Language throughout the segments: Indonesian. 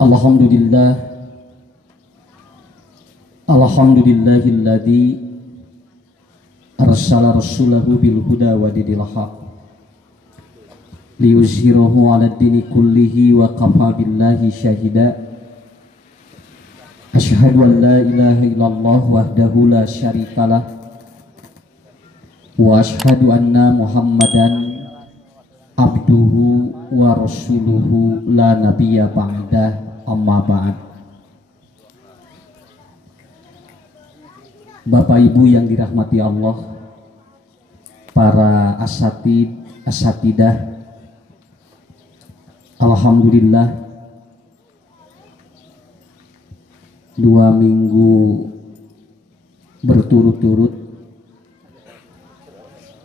Alhamdulillah, alhamdulillahilladzi arsala rasulahu bil huda wa dinil haq liyuzhirahu 'ala ad-dini kullihi wa kafa billahi syahida. Asyhadu an la ilaha illallah wahdahu la syarikalah wa asyhadu anna Muhammadan abduhu wa rasuluhu la nabiyya ba'dah. Amma ba'd. Bapak Ibu yang dirahmati Allah, para asatidah, alhamdulillah 2 minggu berturut-turut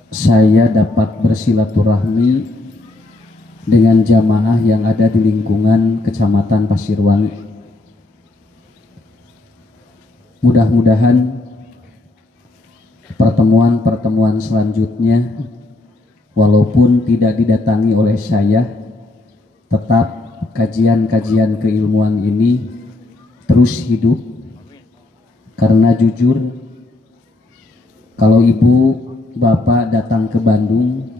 saya dapat bersilaturahmi dengan jamaah yang ada di lingkungan Kecamatan Pasirwangi. Mudah-mudahan pertemuan-pertemuan selanjutnya, walaupun tidak didatangi oleh saya, tetap kajian-kajian keilmuan ini terus hidup. Karena jujur, kalau ibu bapak datang ke Bandung,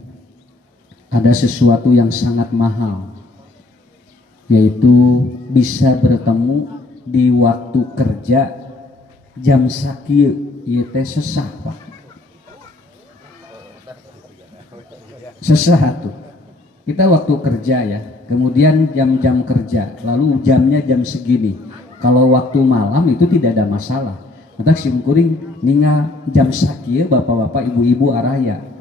ada sesuatu yang sangat mahal, yaitu bisa bertemu di waktu kerja jam sakieu ieu teh sesah Pak. Sesah tuh. Kita waktu kerja ya, kemudian jam-jam kerja, lalu jamnya jam segini. Kalau waktu malam itu tidak ada masalah. Mata simkuring ningal jam sakieu bapak-bapak ibu-ibu araya.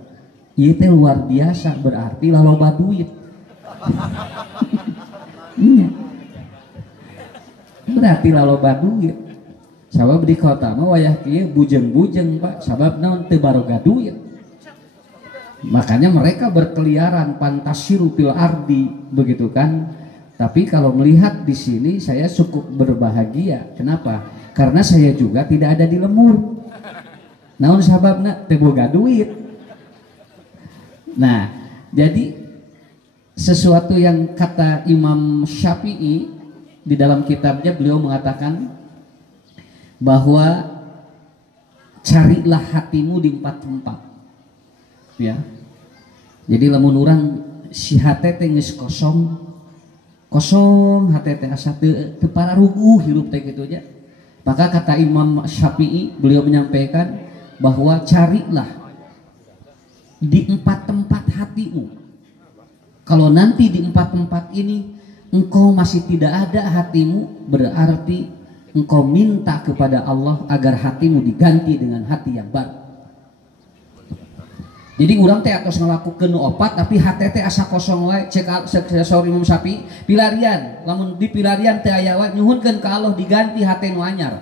Ieu teh luar biasa, berarti laloba duit. Iya. Berarti laloba duit. Sabab di kota mah wayah kieu bujeng-bujeng Pak, sabab naon teu baroga duit. Makanya mereka berkeliaran pantasiru fil ardi, begitu kan? Tapi kalau melihat di sini saya cukup berbahagia. Kenapa? Karena saya juga tidak ada di lemur. Naon sababna teu boga duit. Nah, jadi sesuatu yang kata Imam Syafi'i di dalam kitabnya, beliau mengatakan bahwa carilah hatimu di 4 tempat. Ya. Jadi lamun urang si hate teh geus kosong hate teh asa teu pararuguh hirup teh kitu nya. Maka kata Imam Syafi'i, beliau menyampaikan bahwa carilah di 4 tempat hatimu. Kalau nanti di 4 tempat ini engkau masih tidak ada hatimu, berarti engkau minta kepada Allah agar hatimu diganti dengan hati yang baru. Jadi urang teh atos ngalakukeun opat tapi hati teh asa kosong wae. Cek saur Imam Syafi'i, pilarian, lamun di pilarian teh aya wae nyuhunkeun ka Allah diganti hati nu anyar.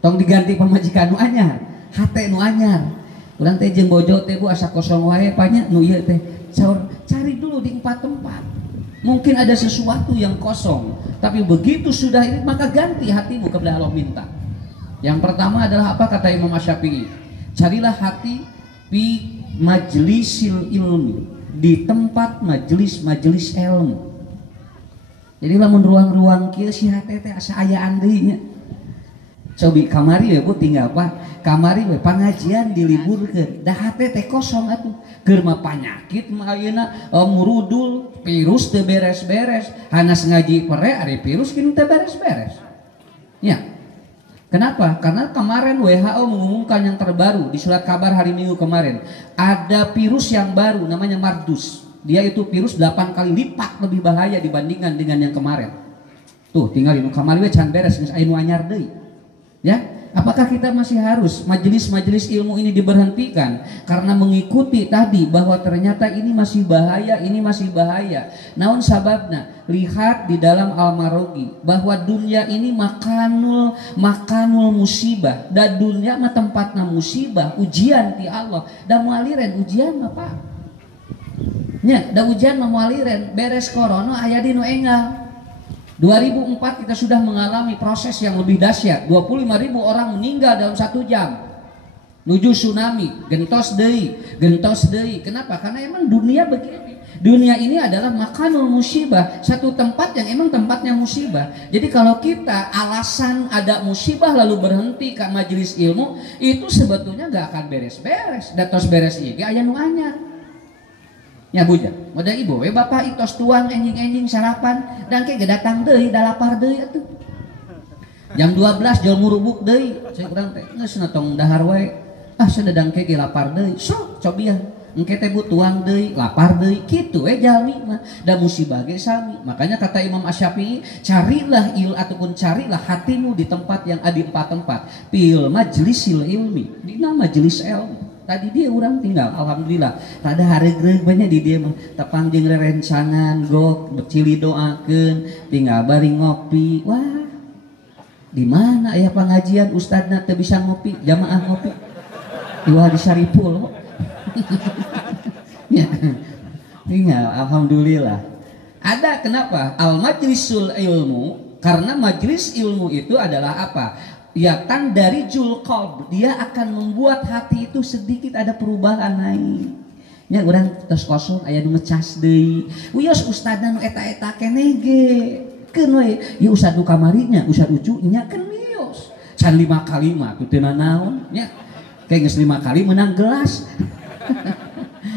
Tong diganti pamajikan nu anyar, hati nu anyar. Urang teh jeung bojo teh Bu asa kosong wae panya nu ieu teh. Saur cari dulu di 4 tempat. Mungkin ada sesuatu yang kosong, tapi begitu sudah ini maka ganti hatimu kepada Allah, minta. Yang pertama adalah apa kata Imam Syafi'i? Carilah hati fi majlisil ilmi, di tempat majelis-majelis ilmu. Jadi lamun ruang-ruang kieu si hate teh asa ayaan deui nya. Cobi kamari we Bu tinggal Pak, kamari we pangajian diliburkeun, da hate teh kosong atuh. Keur mah panyakit mah ayeuna murudul, virus teu beres-beres. Hanas ngaji pere ari virus kieu teu beres-beres. Ya. Kenapa? Karena kemarin WHO mengumumkan yang terbaru di surat kabar hari Minggu kemarin. Ada virus yang baru namanya Mardus. Dia itu virus 8 kali lipat lebih bahaya dibandingkan dengan yang kemarin. Tuh tinggal di kamari we can beres geus aya nu anyar deui. Ya, apakah kita masih harus majelis-majelis ilmu ini diberhentikan karena mengikuti tadi bahwa ternyata ini masih bahaya, naon sababna? Lihat di dalam Al-Marogi bahwa dunia ini makanul musibah, dan dunia mah tempatna musibah, ujian ti Allah, da moaliren ujian mah Pak. Nya, da ujian mah moaliren, beres corona aya di nu enggal. 2004 kita sudah mengalami proses yang lebih dahsyat. 25.000 orang meninggal dalam 1 jam. Nuju tsunami, gentos deui. Kenapa? Karena emang dunia begini. Dunia ini adalah makanul musibah, satu tempat yang emang tempatnya musibah. Jadi kalau kita alasan ada musibah lalu berhenti ke majelis ilmu, itu sebetulnya gak akan beres-beres. Datos beres ieu ge aya nu anyar. Ya buja, moda ibu, bapak itos tuang enjing-enjing sarapan, dan kayak datang deui, da lapar deui atuh. Jam 12 jol ngurubuk deui, saya kurang teh, geus tong dahar wae. Ah sadedang kayak lapar deui, sok cobian. Engke teh tuang deui, lapar deui, kitu jalmi mah. Da musibah ge sami. Makanya kata Imam Asy-Syafi'i, carilah ataupun carilah hatimu di tempat yang ada 4 tempat. Fil majlisil ilmi, dina majelis ilmu. Tadi dia orang tinggal, alhamdulillah. Rada haregreg banyak di dia mah. Tepang jeung rerencangan, gok, becili doakeun, tinggal bari ngopi. Wah. Di mana aya pengajian ustadna teu bisa ngopi, jamaah ngopi. Di Saripul. Ya, tinggal alhamdulillah. Ada kenapa? Al majlisul ilmu, karena majlis ilmu itu adalah apa? Ya kan dari julqalb, dia akan membuat hati itu sedikit ada perubahan naik. Ya urang tos kosong aya nu ngecas deui. Wios ustadna nu eta-eta keneh ge. Keun we, ieu ustad nu kamarinya, ustad ucu nya keun wios. Can 5 kali mah teu teu naon nya. Kayak geus 5 kali menang gelas.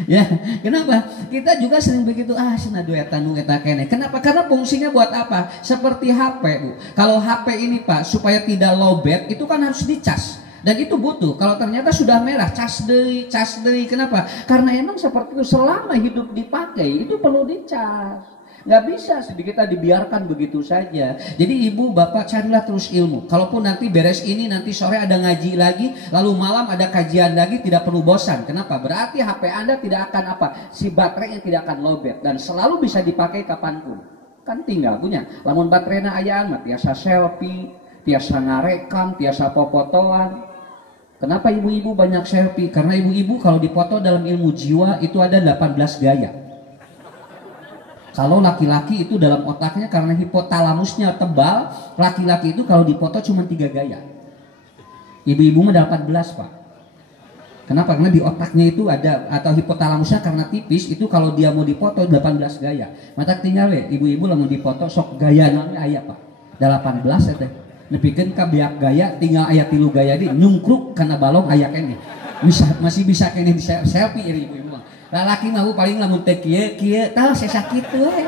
Ya, kenapa? Kita juga sering begitu, senadu eta nu eta kene. Kenapa? Karena fungsinya buat apa? Seperti HP, Bu. Kalau HP ini, Pak, supaya tidak lowbat, itu kan harus dicas. Dan itu butuh. Kalau ternyata sudah merah, cas deui, cas deui. Kenapa? Karena emang seperti itu selama hidup dipakai, itu perlu dicas. Nggak bisa kita dibiarkan begitu saja. Jadi ibu bapak carilah terus ilmu. Kalaupun nanti beres ini, nanti sore ada ngaji lagi, lalu malam ada kajian lagi, tidak perlu bosan. Kenapa? Berarti HP Anda tidak akan si baterainya tidak akan lowbat dan selalu bisa dipakai kapanpun. Kan tinggal punya. Lamun baterainya ayaan mah tiasa selfie, tiasa ngarekam, tiasa popotoan. Kenapa ibu-ibu banyak selfie? Karena ibu-ibu kalau dipoto dalam ilmu jiwa itu ada 18 gaya. Kalau laki-laki itu dalam otaknya karena hipotalamusnya tebal, laki-laki itu kalau dipoto cuma 3 gaya. Ibu-ibu mah 18, Pak. Kenapa? Karena di otaknya itu ada, atau hipotalamusnya karena tipis, itu kalau dia mau dipoto 18 gaya. Mata tinggal ya, ibu-ibu lah mau dipoto sok gaya namanya aya, Pak. 18 teh. Nepikeun ka biak gaya tinggal aya 3 gaya di nyungkruk karena balong aya kene. Masih bisa kene di selfie ibu-ibu. Lalaki mah paling lamun teh kieu tah sakit we.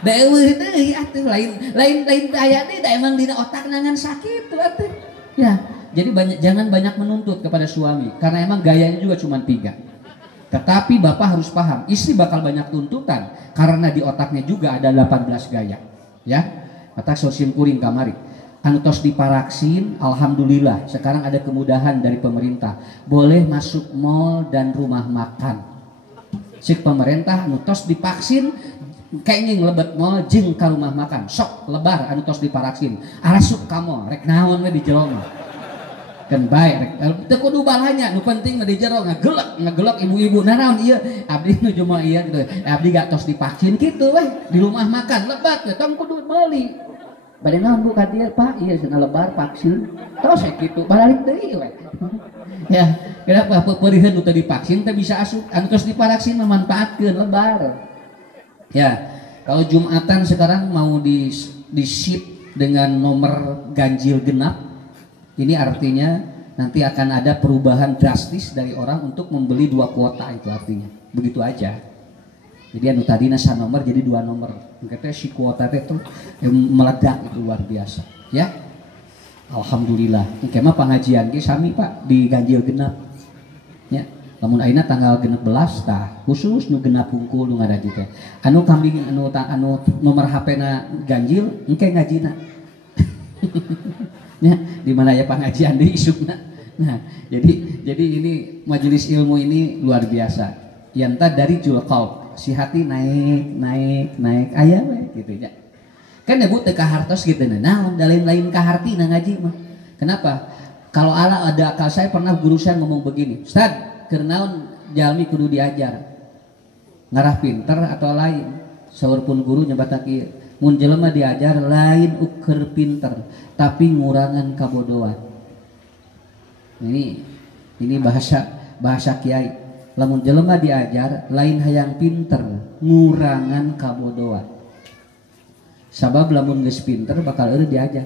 Da eueuh deui atuh lain aya deui da emang dina otak nangan sakit atuh. Ya, jadi jangan banyak menuntut kepada suami karena emang gayanya juga cuma 3. Tetapi bapak harus paham, istri bakal banyak tuntutan karena di otaknya juga ada 18 gaya. Ya. Mata sosim kuring kamari. Anu tos diparaksin, alhamdulillah sekarang ada kemudahan dari pemerintah. Boleh masuk mal dan rumah makan. Cik pemerintah anu tos divaksin kenging lebet mall jeung ka rumah makan sok lebar anu tos divaksin arasuk ka mall rek naon we di jero mah keun bae rek teu kudu balanya nu penting mah di jero ngagelek ibu-ibu naon ieu abdi nuju mah ieu gitu abdi gak tos divaksin kitu weh di rumah makan lebat tong kudu meuli bade naon Bu ka dieu Pak ieu cenah lebar vaksin tos kitu balik deui we. Ya, kenapa peuriheun nu teu divaksin teh bisa asup anu tos divaksin memanfaatkeun lebar. Ya, kalau Jumatan sekarang mau di ship dengan nomor ganjil genap, ini artinya nanti akan ada perubahan drastis dari orang untuk membeli 2 kuota itu artinya. Begitu aja. Jadi anu tadina nomor jadi 2 nomor. Kita si kuota itu meledak itu luar biasa. Ya. Alhamdulillah. Engke mah pengajian ge sami Pak di ganjil genap. Ya. Lamun ayeuna tanggal 16 tah khusus nu genap hungkul nu ngadaji teh. Anu kambing anu nomor HP-na ganjil engke ngajina. Ya, di mana ya pengajian di isukna. Nah, jadi ini majelis ilmu ini luar biasa. Yanta dari julqalb, si hati naik aya we gitu ya. Kan ya Bu teu kahartos gitu nah lain-lain kaharti na ngaji mah. Kenapa? Kalau ala ada akal saya pernah guru saya ngomong begini, Ustaz, keur naon jalmi kudu diajar? Ngarah pinter atau lain? Saur pun guru nyebata kieu, mun jelema diajar lain ukur pinter, tapi ngurangan kabodohan. Ini bahasa kiai. lamun jelema diajar lain hayang pinter ngurangan kabodohan. Sabab lamun geus pinter bakal eueuh diajar.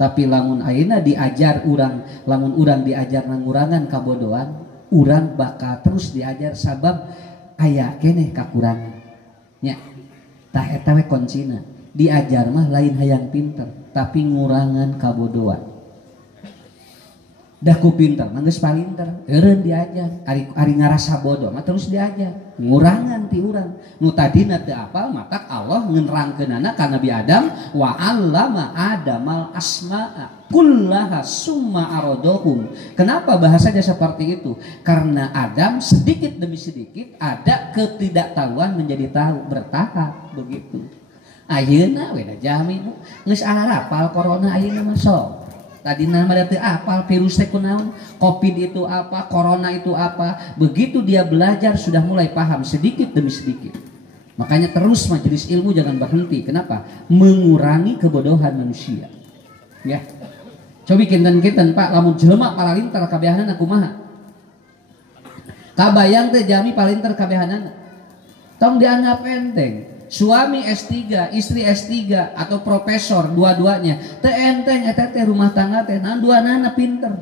Tapi lamun ayeuna diajar urang, lamun urang diajar ngurangan kabodohan, urang bakal terus diajar sabab aya keneh kakurangan. Nya. Tah eta we kuncina. Diajar mah lain hayang pinter, tapi ngurangan kabodohan. Dah ku pinter, geus palinter, eureun diajar, ari ngarasa bodoh mah terus diajar, ngurangan ti urang. Nu tadina teu apal matak Allah ngenerangkeunana ka Nabi Adam, wa 'allama Adamal asma'a kullaha summa aradahum. Kenapa bahasanya seperti itu? Karena Adam sedikit demi sedikit ada ketidaktahuan menjadi tahu, bertahap begitu. Ayeuna we da jami geus arapal corona ayeuna mah sok. Tadi nama teu apal virus teh kunaon, covid itu apa, corona itu apa. Begitu dia belajar sudah mulai paham sedikit demi sedikit. Makanya terus majelis ilmu jangan berhenti. Kenapa? Mengurangi kebodohan manusia. Ya. Cobi kinten-kinten Pak, lamun jelema palalintar kabehanana kumaha? Kabayang teh jami palintar kabehanana. Tong dianggap enteng. Suami S3, istri S3 atau profesor dua-duanya teu enteng eta teh rumah tangga teh naon duanana pinter.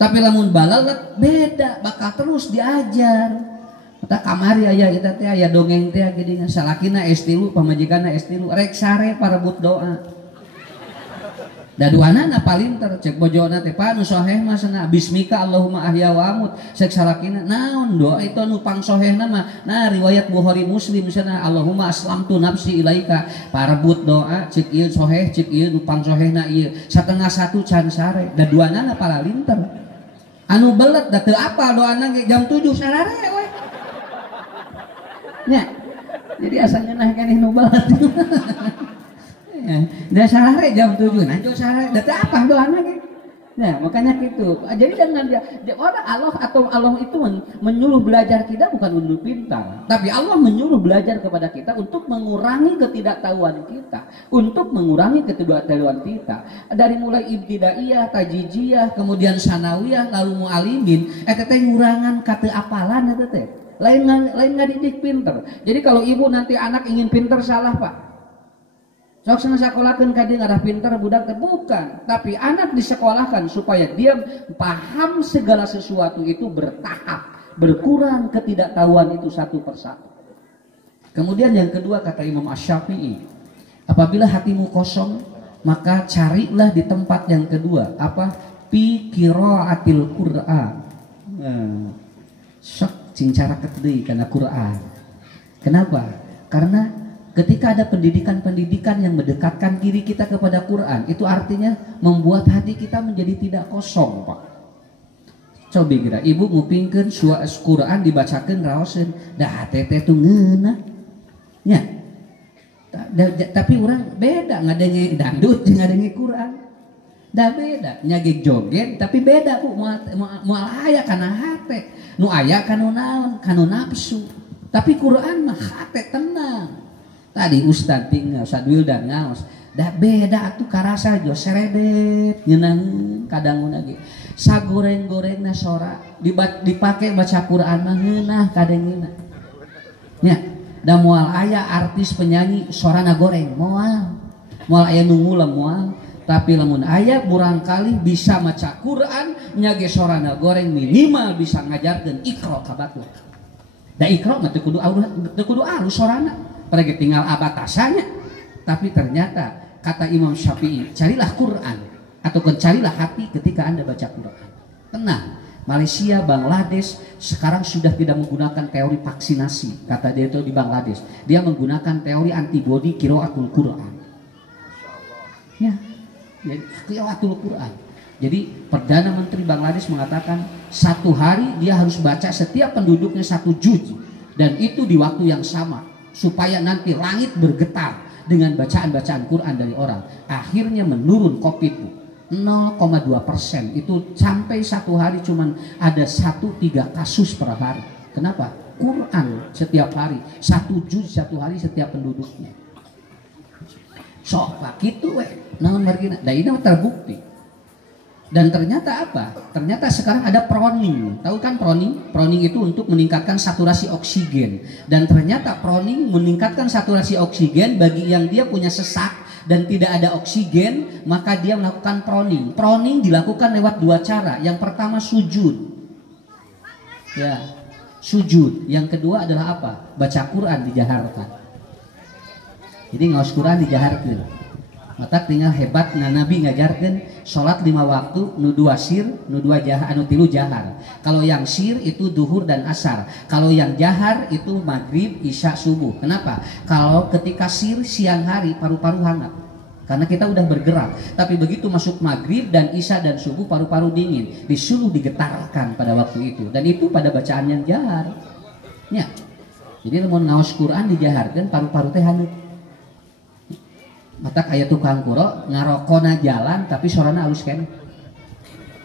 Tapi lamun balalet beda, bakal terus diajar. Eta kamari aya eta teh aya dongeng teh geuningan salakina S3 pamajikanna S3 rek sare parebut doa. Da duanana palinter cek bojona teh pa nu soheh mah sana bismika Allahumma ahya wa amut cek salakina naon doa itu nu pang sohehna mah nah riwayat Bukhari Muslim sana Allahumma aslamtu nafsi ilaika parebut doa cek ieu soheh cek ieu nu pang sohehna ieu satengah satu can sare da duanana palinter anu belet da teu apal doana ge jam 7 sarare we nya jadi asalnya nah keneh nu belet dah sehari jam 7 nanti sehari data apa doanya gitu. Nah makanya gitu. Jadi jangan orang Allah atau Allah itu menyuruh belajar kita bukan untuk pintar, tapi Allah menyuruh belajar kepada kita untuk mengurangi ketidaktahuan kita, untuk mengurangi ketidaktahuan kita. Dari mulai ibtidaiyah, tajijiyah, kemudian sanawiyah, lalu mualimin, teh ngurangan kata apalan teh. Lain ngadidik pinter. Jadi kalau ibu nanti anak ingin pinter salah Pak. Sok sana sekolahkan ka dia ngarah pinter budak bukan, tapi anak disekolahkan supaya dia paham segala sesuatu itu bertahap, berkurang ketidaktahuan itu satu persatu. Kemudian yang kedua kata Imam Asy-Syafi'i, apabila hatimu kosong maka carilah di tempat yang kedua apa fi qiraatil Qur'an. Sok cincara kedei karena Quran. Kenapa? Karena ketika ada pendidikan-pendidikan yang mendekatkan diri kita kepada Quran, itu artinya membuat hati kita menjadi tidak kosong, Pak. Coba kira, ibu ngupingkeun Quran dibacakeun raoseun, dah teteh tuh ngeunah. Nya. Tapi orang beda ngadenge dangdut jeung ngadenge Quran. Da beda, nyage joget tapi beda Bu, moal aya kana hate, nu aya kanu naon, kanu nafsu. Tapi Quran mah hate tenang. Tadi Ustad tinggal, Ustad Wildan ngaos, dah beda tuh karasa jo seredet, nyenang kadang lagi. Sagoreng-gorengna sora dipake baca Quran mah ngeunah kadengina. Nya, da moal aya artis penyanyi sorana goreng moal aya nu ngulem moal, tapi lamun aya burangkali bisa maca Quran nyage sorana goreng minimal bisa ngajarkeun Iqra ka batur. Da Iqra mah teu kudu alus sorana. Pergi tinggal abatasannya, tapi ternyata kata Imam Syafi'i, carilah Quran atau carilah hati ketika Anda baca Quran. Tenang, Malaysia, Bangladesh sekarang sudah tidak menggunakan teori vaksinasi, kata dia itu di Bangladesh. Dia menggunakan teori antibody qiraatul Quran. Ya, qiraatul Quran. Jadi Perdana Menteri Bangladesh mengatakan satu hari dia harus baca setiap penduduknya 1 juz dan itu di waktu yang sama. Supaya nanti langit bergetar dengan bacaan-bacaan Quran dari orang. Akhirnya menurun COVID 0,2%. Itu sampai satu hari cuman ada 1-3 kasus per hari. Kenapa? Quran setiap hari 1 juz satu hari setiap penduduknya. Sok gitu weh naon margina. Da ini terbukti. Dan ternyata apa? Ternyata sekarang ada proning. Tahu kan proning? Proning itu untuk meningkatkan saturasi oksigen. Dan ternyata proning meningkatkan saturasi oksigen bagi yang dia punya sesak dan tidak ada oksigen, maka dia melakukan proning. Proning dilakukan lewat dua cara. Yang pertama sujud. Ya, sujud. Yang kedua adalah apa? Baca Quran dijaharkan. Jadi ngaos Quran dijaharkan. Mata tinggal hebat na Nabi ngajarkan sholat 5 waktu nu 2 sir nu 2 jahar anu 3 jahar. Kalau yang sir itu duhur dan asar. Kalau yang jahar itu maghrib, isya, subuh. Kenapa? Kalau ketika sir siang hari paru-paru hangat. Karena kita udah bergerak. Tapi begitu masuk maghrib dan isya dan subuh paru-paru dingin. Disuruh digetarkan pada waktu itu. Dan itu pada bacaan yang jahar. Ya. Jadi mau ngaos Quran dijaharkan paru-paru teh hangat. Mata kayak tukang kuro ngarokona jalan tapi sorana halus kan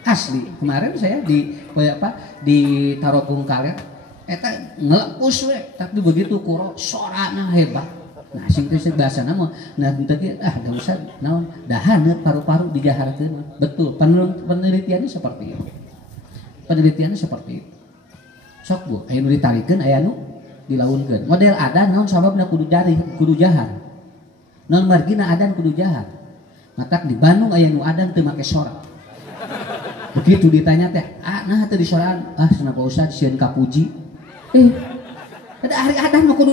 asli. Kemarin saya di Tarogong Kaler eta ngelepus we tapi begitu kuro sorana hebat. Nah sing teh bahasa nama nah tadi da usah naon dahaneut paru-paru dijaharkeun. Betul penelitiannya seperti itu. Penelitiannya seperti itu. Sok Bu aya nu ditarikeun aya nu dilaunkeun. Model ada naon sababna kudu jahar. Non margina adan kudu jahat. Matak di Bandung aya nu adan teu make sorak. Begitu ditanya teh, nah teu disoraan. Cenah Pak Ustad sieun kapuji. Ada hari adan mah kudu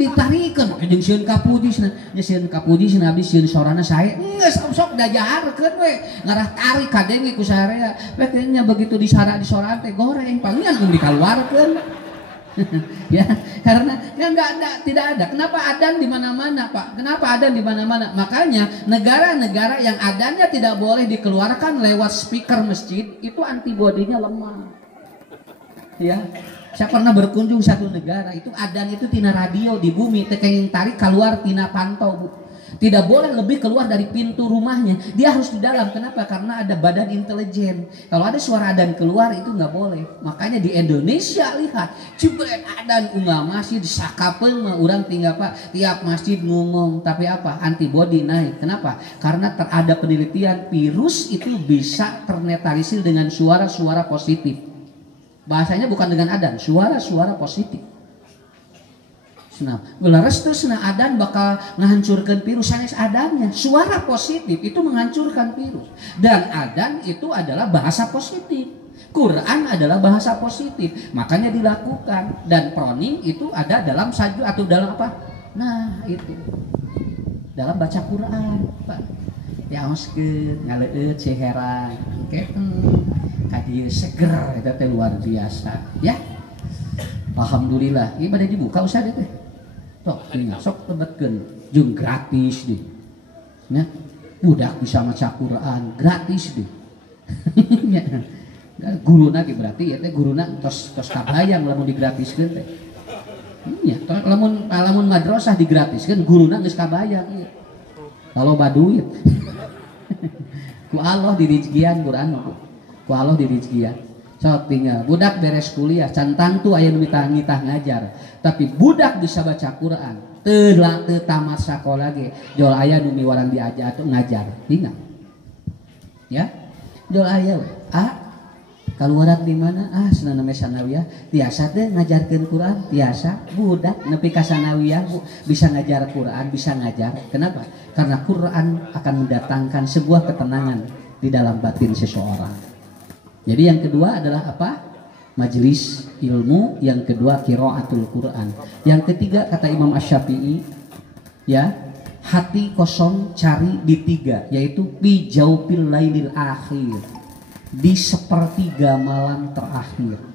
ditarikeun jeung sieun kapuji cenah. Nya sieun kapuji cenah abdi sieun sorana sae. Geus sok da jaharkeun we. Ngarah tarik kadenge ku sarea. We nya begitu disoraan teh goreng pangian mun dikaluarkeun. Ya, karena tidak ada. Kenapa adan di mana-mana, Pak? Kenapa adan di mana-mana? Makanya negara-negara yang adannya tidak boleh dikeluarkan lewat speaker masjid itu antibodinya lemah. Ya, saya pernah berkunjung satu negara itu adan itu tina radio di bumi tekeng tarik keluar tina pantau Bu. Tidak boleh lebih keluar dari pintu rumahnya. Dia harus di dalam. Kenapa? Karena ada badan intelijen. Kalau ada suara adan keluar itu nggak boleh. Makanya di Indonesia lihat, jebret adan unggah masjid sakapeun mah urang tinggal Pak tiap masjid ngomong. Tapi apa? Antibodi naik. Kenapa? Karena ada penelitian virus itu bisa ternetralisir dengan suara-suara positif. Bahasanya bukan dengan adan, suara-suara positif. Nah, belaras terus adan bakal menghancurkan virus sanes adannya. Suara positif itu menghancurkan virus. Dan adan itu adalah bahasa positif. Quran adalah bahasa positif. Makanya dilakukan. Dan proning itu ada dalam sajdu atau dalam apa? Nah, itu. Dalam baca Quran, Pak. Ya oskeun ngaleut seheran. Kadieu seger eta teh luar biasa, ya. Alhamdulillah. Ieu bade dibuka Ustaz teh. Tok tinggal sok tebetkeun jeung gratis deh. Nya budak bisa maca Quran gratis deh. Guruna ge berarti ya teh guruna tos kabayang lamun digratiskeun teh. Nya lamun madrasah digratiskeun guruna geus kabayang ieu. Kalau baduit. Ku Allah di rizkian Quran ku Allah di rizkian. Sok tinggal budak beres kuliah cantang tuh aya nu ngitah ngajar tapi budak bisa baca Quran teu tamat sakola ge jol aya nu miwarang diajar atau ngajar tinggal ya jol aya we kaluaran di mana senana me sanawiyah tiasa teh ngajarkeun Quran tiasa budak nepi ka sanawiyah bisa ngajar Quran bisa ngajar kenapa karena Quran akan mendatangkan sebuah ketenangan di dalam batin seseorang. Jadi yang kedua adalah apa? Majelis ilmu. Yang kedua qiraatul Quran. Yang ketiga kata Imam Asy-Syafi'i, ya hati kosong cari di tiga, yaitu fi jaufil lailil akhir, di sepertiga malam terakhir.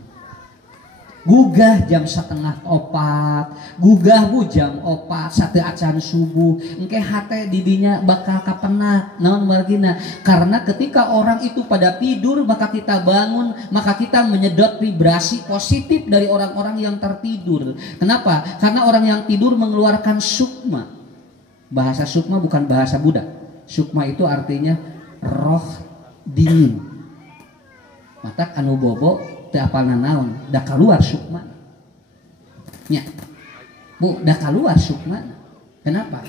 Gugah jam 3:30, gugah bu jam 4 sate acan subuh engke hate didinya bakal kapenak naon margina karena ketika orang itu pada tidur maka kita bangun maka kita menyedot vibrasi positif dari orang-orang yang tertidur. Kenapa? Karena orang yang tidur mengeluarkan sukma. Bahasa sukma bukan bahasa budak. Sukma itu artinya roh dingin. Matak anu bobo teu apalna naon da kaluar sukma nya Bu da kaluar sukma kenapa?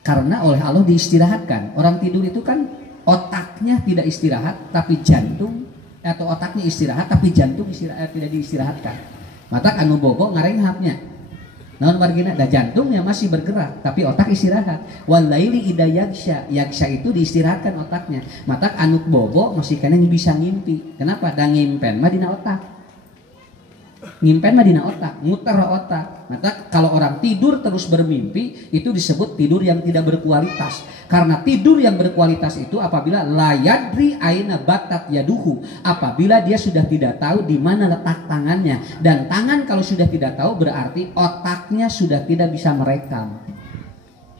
Karena oleh Allah diistirahatkan. Orang tidur itu kan otaknya tidak istirahat tapi jantung, atau otaknya istirahat tapi jantung tidak diistirahatkan. Mata anu bobo ngarenghapnya naon margina, da jantungnya masih bergerak tapi otak istirahat. Walaili ida yaksha, yaksha itu diistirahatkan otaknya. Mata anu bobo masih kena bisa ngimpi. Kenapa? Da ngimpen mah dina otak, ngimpen mah dina otak, muter otak. Maka kalau orang tidur terus bermimpi itu disebut tidur yang tidak berkualitas. Karena tidur yang berkualitas itu apabila layadri aina batat yaduhu, apabila dia sudah tidak tahu di mana letak tangannya. Dan tangan kalau sudah tidak tahu berarti otaknya sudah tidak bisa merekam.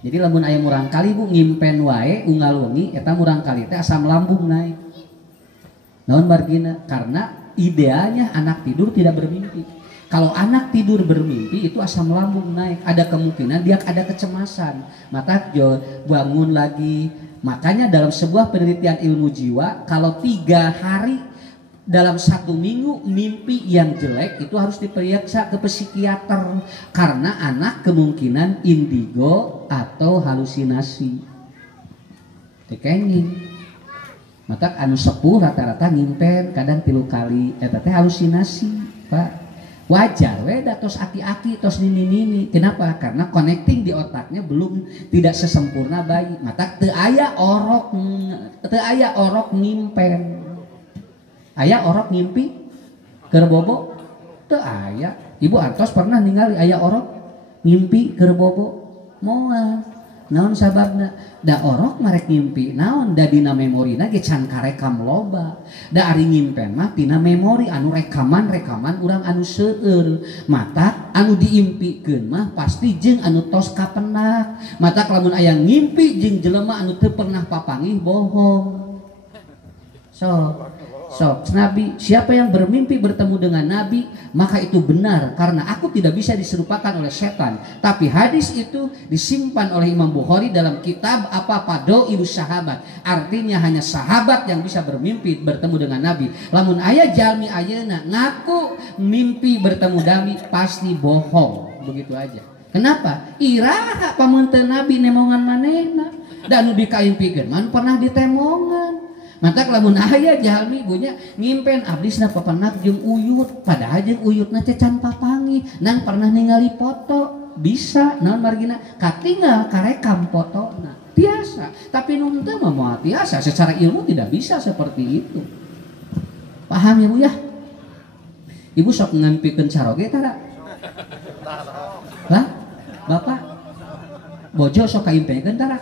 Jadi lamun aya murang kali bu ngimpen wae unggal wengi eta murang kali teh asam lambung naik. Naon margina? Karena idealnya anak tidur tidak bermimpi. Kalau anak tidur bermimpi itu asam lambung naik, ada kemungkinan dia ada kecemasan, maka bangun lagi. Makanya dalam sebuah penelitian ilmu jiwa, kalau 3 hari dalam 1 minggu mimpi yang jelek itu harus diperiksa ke psikiater, karena anak kemungkinan indigo atau halusinasi. Tekenging. Maka anu sepuh rata-rata ngimpen kadang 3 kali, eta teh halusinasi, Pak. Wajar we da tos aki-aki tos nini-nini. Kenapa? Karena connecting di otaknya belum tidak sesempurna bayi. Mata teu aya orok ngimpen. Aya orok ngimpi keur bobo? Teu aya. Ibu artos pernah ningali aya orok ngimpi keur bobo? Moal. Naon sababna? Da orok marek ngimpi naon da dina memorina ge can karekam loba. Da ari ngimpen mah tina memori anu rekaman urang anu seueur. Mata anu diimpikeun mah pasti jeung anu tos kapendak. Mata lamun aya ngimpi jeung jelema anu teu pernah papangih bohong. So, Nabi, siapa yang bermimpi bertemu dengan Nabi, maka itu benar karena aku tidak bisa diserupakan oleh setan. Tapi hadis itu disimpan oleh Imam Bukhari dalam kitab Fadailus Sahabat. Artinya hanya sahabat yang bisa bermimpi bertemu dengan Nabi. Lamun aya jalmi ayeuna ngaku mimpi bertemu Nabi pasti bohong. Begitu aja. Kenapa? Iraha pamunten Nabi nemongan manehna. Dan nu dikaimpikeun man pernah ditemongan. Mata lamun aya jalmi ibunya ngimpen abdisna papanak jeung uyut, padahal jeung uyutna teh can papangi, nang pernah ningali foto bisa naon margina katinggal karekam fotona biasa, tapi nu teu mah moal biasa secara ilmu tidak bisa seperti itu. Paham ya Bu ya? Ibu sok ngampikeun caroge tara? Lah? Bapak bojo sok kaimpekeun tara?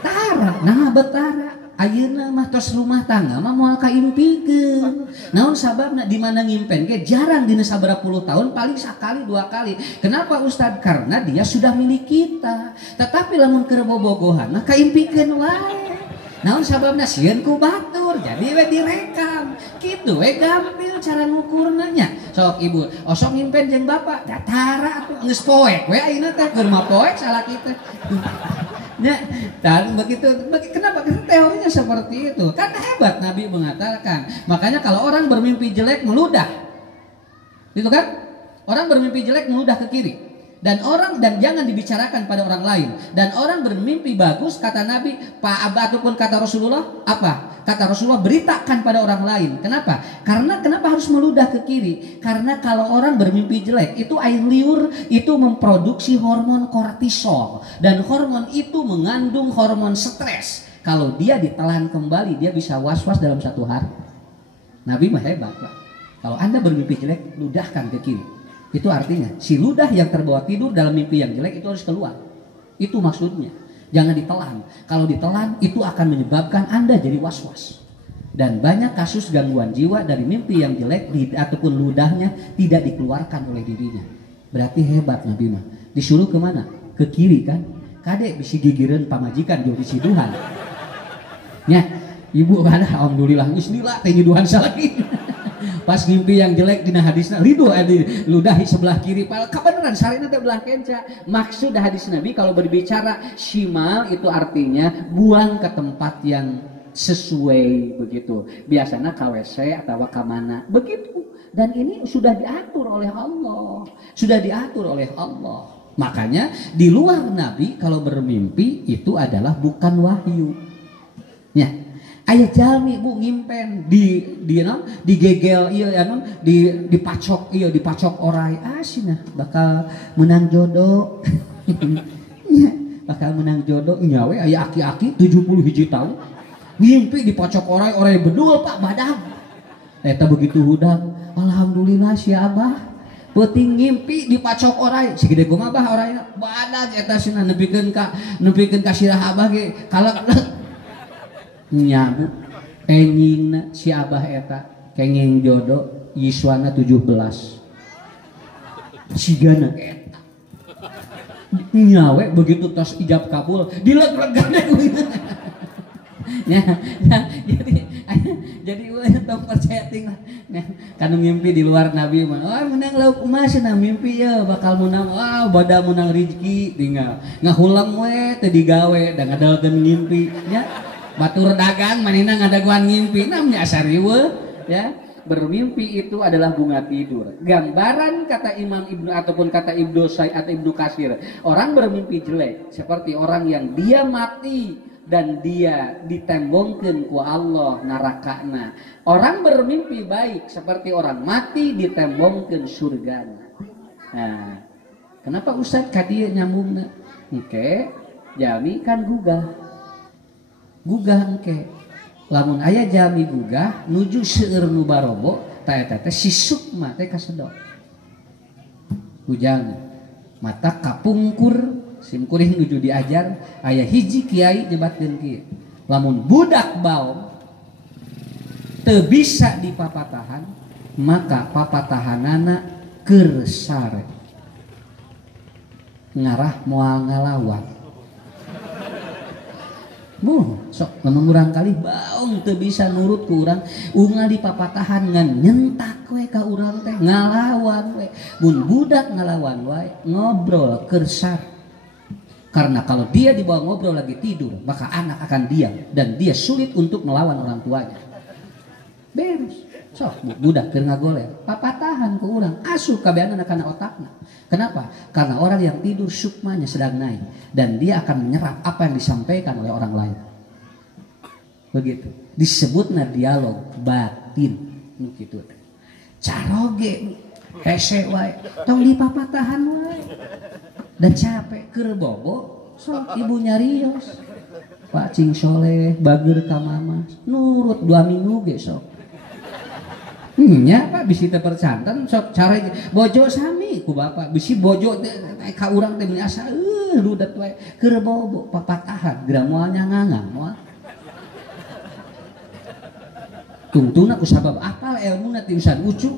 Tara, nah betara ayeuna mah tos rumah tangga mah moal kaimpikeun. Naon sababna di mana ngimpen ge jarang dina sabaraha puluh tahun paling sekali 2 kali. Kenapa Ustad? Karena dia sudah milik kita. Tetapi lamun keur bobogohan mah kaimpikeun wae. Naon sababna sieun ku batur jadi we direkam. Kitu we gampil cara ngukurna nya. Sok ibu, osok ngimpen jeung bapak, da tara atuh geus poek we ayeuna teh keur mah poek salah kitu. Ya, dan begitu, kenapa? Karena teorinya seperti itu. Kan hebat Nabi mengatakan. Makanya kalau orang bermimpi jelek meludah, gitu kan? Orang bermimpi jelek meludah ke kiri. Dan jangan dibicarakan pada orang lain. Dan orang bermimpi bagus kata Nabi, ataupun kata Rasulullah apa? Kata Rasulullah beritakan pada orang lain. Kenapa? Karena kenapa harus meludah ke kiri? Karena kalau orang bermimpi jelek itu air liur itu memproduksi hormon kortisol dan hormon itu mengandung hormon stres. Kalau dia ditelan kembali dia bisa was-was dalam 1 hari. Nabi mah hebat lah. Kalau Anda bermimpi jelek ludahkan ke kiri. Itu artinya si ludah yang terbawa tidur dalam mimpi yang jelek itu harus keluar. Itu maksudnya. Jangan ditelan. Kalau ditelan itu akan menyebabkan Anda jadi was-was. Dan banyak kasus gangguan jiwa dari mimpi yang jelek ataupun ludahnya tidak dikeluarkan oleh dirinya. Berarti hebat Nabi mah. Disuruh kemana? Ke kiri kan? Kadek bisi gigireun pamajikan jeung disiduhan. Nya, ibu kana alhamdulillah geus lila teh nyiduhan salaki. Pas mimpi yang jelek dina hadisna lidu di ludahi sebelah kiri kebenaran sarina teh belah kenca. Maksud hadis Nabi kalau berbicara shimal itu artinya buang ke tempat yang sesuai begitu. Biasanya KWC atau kamana begitu. Dan ini sudah diatur oleh Allah. Sudah diatur oleh Allah. Makanya di luar Nabi kalau bermimpi itu adalah bukan wahyu. Ya. Aya jalmi Bu ngimpen di non digegel ieu anu dipacok ieu dipacok orai cenah bakal menang jodoh. Ya, bakal menang jodoh nya we aya aki-aki 70 hiji tahun ngimpi dipacok orai bedul Pak badag. Eta begitu hudang alhamdulillah si Abah peuting ngimpi dipacok orai sigede kumaha Abah oraina badag eta cenah nepikeun ka sirah Abah ge kalak nya Bu engingna si Abah eta kenging jodoh yiswana 17 sigana eta nya we begitu tos ijab kabul dileg-legan gitu ya, jadi ulah tong percaya ting nah kanu ngimpi di luar Nabi mah menang lauk emas na mimpi ya bakal menang bada menang rezeki tinggal ngahulang we teu digawe da ngadalkeun ngimpi nya batur dagang manehna ngadaguan ngimpi namanya asariwe ya. Bermimpi itu adalah bunga tidur. Gambaran kata Imam Ibnu ataupun kata Ibnu Said atau Ibnu Katsir, orang bermimpi jelek seperti orang yang dia mati dan dia ditembongkeun ku Allah narakana. Orang bermimpi baik seperti orang mati ditembongkeun surgana. Nah, kenapa Ustaz ka dieu nyambungna? Engke jami kan gugah engke lamun aya jami gugah nuju seueur nu barobo ta eta teh si sukma teh kasedot hujang mata kapungkur simkuring nuju diajar aya hiji kiai nyebatkeun kieu lamun budak baom teu bisa dipapatahan maka papatahanana keur sare ngarah moal ngalawan. Sok lamun urang kali baong teu bisa nurut ku urang ungal dipapatahan ngan nyentak we ka urang teh ngalawan we mun budak ngalawan wae ngobrol keur sar karena kalau dia dibawa ngobrol lagi tidur maka anak akan diam dan dia sulit untuk melawan orang tuanya beres sok budak keur ngagolel papatahan ku urang asuh kabeana kana otakna. Kenapa? Karena orang yang tidur sukmanya sedang naik dan dia akan menyerap apa yang disampaikan oleh orang lain. Begitu. Disebutnya dialog batin. Gitu. Caroge hese wae, tong dipapatahan wae. Dan capek keur bobo, sok ibu nyarios. Pak Cing Soleh bageur ka mama, nurut 2 minggu ge sok. Nya Pak bisi teh percanten sok cara bojo sami ku bapak bisi bojo ka urang teh asa rudet wae keur bobo papatahan geura moal nyangangan moal tungtungna ku sabab apal ilmuna ti usan ucu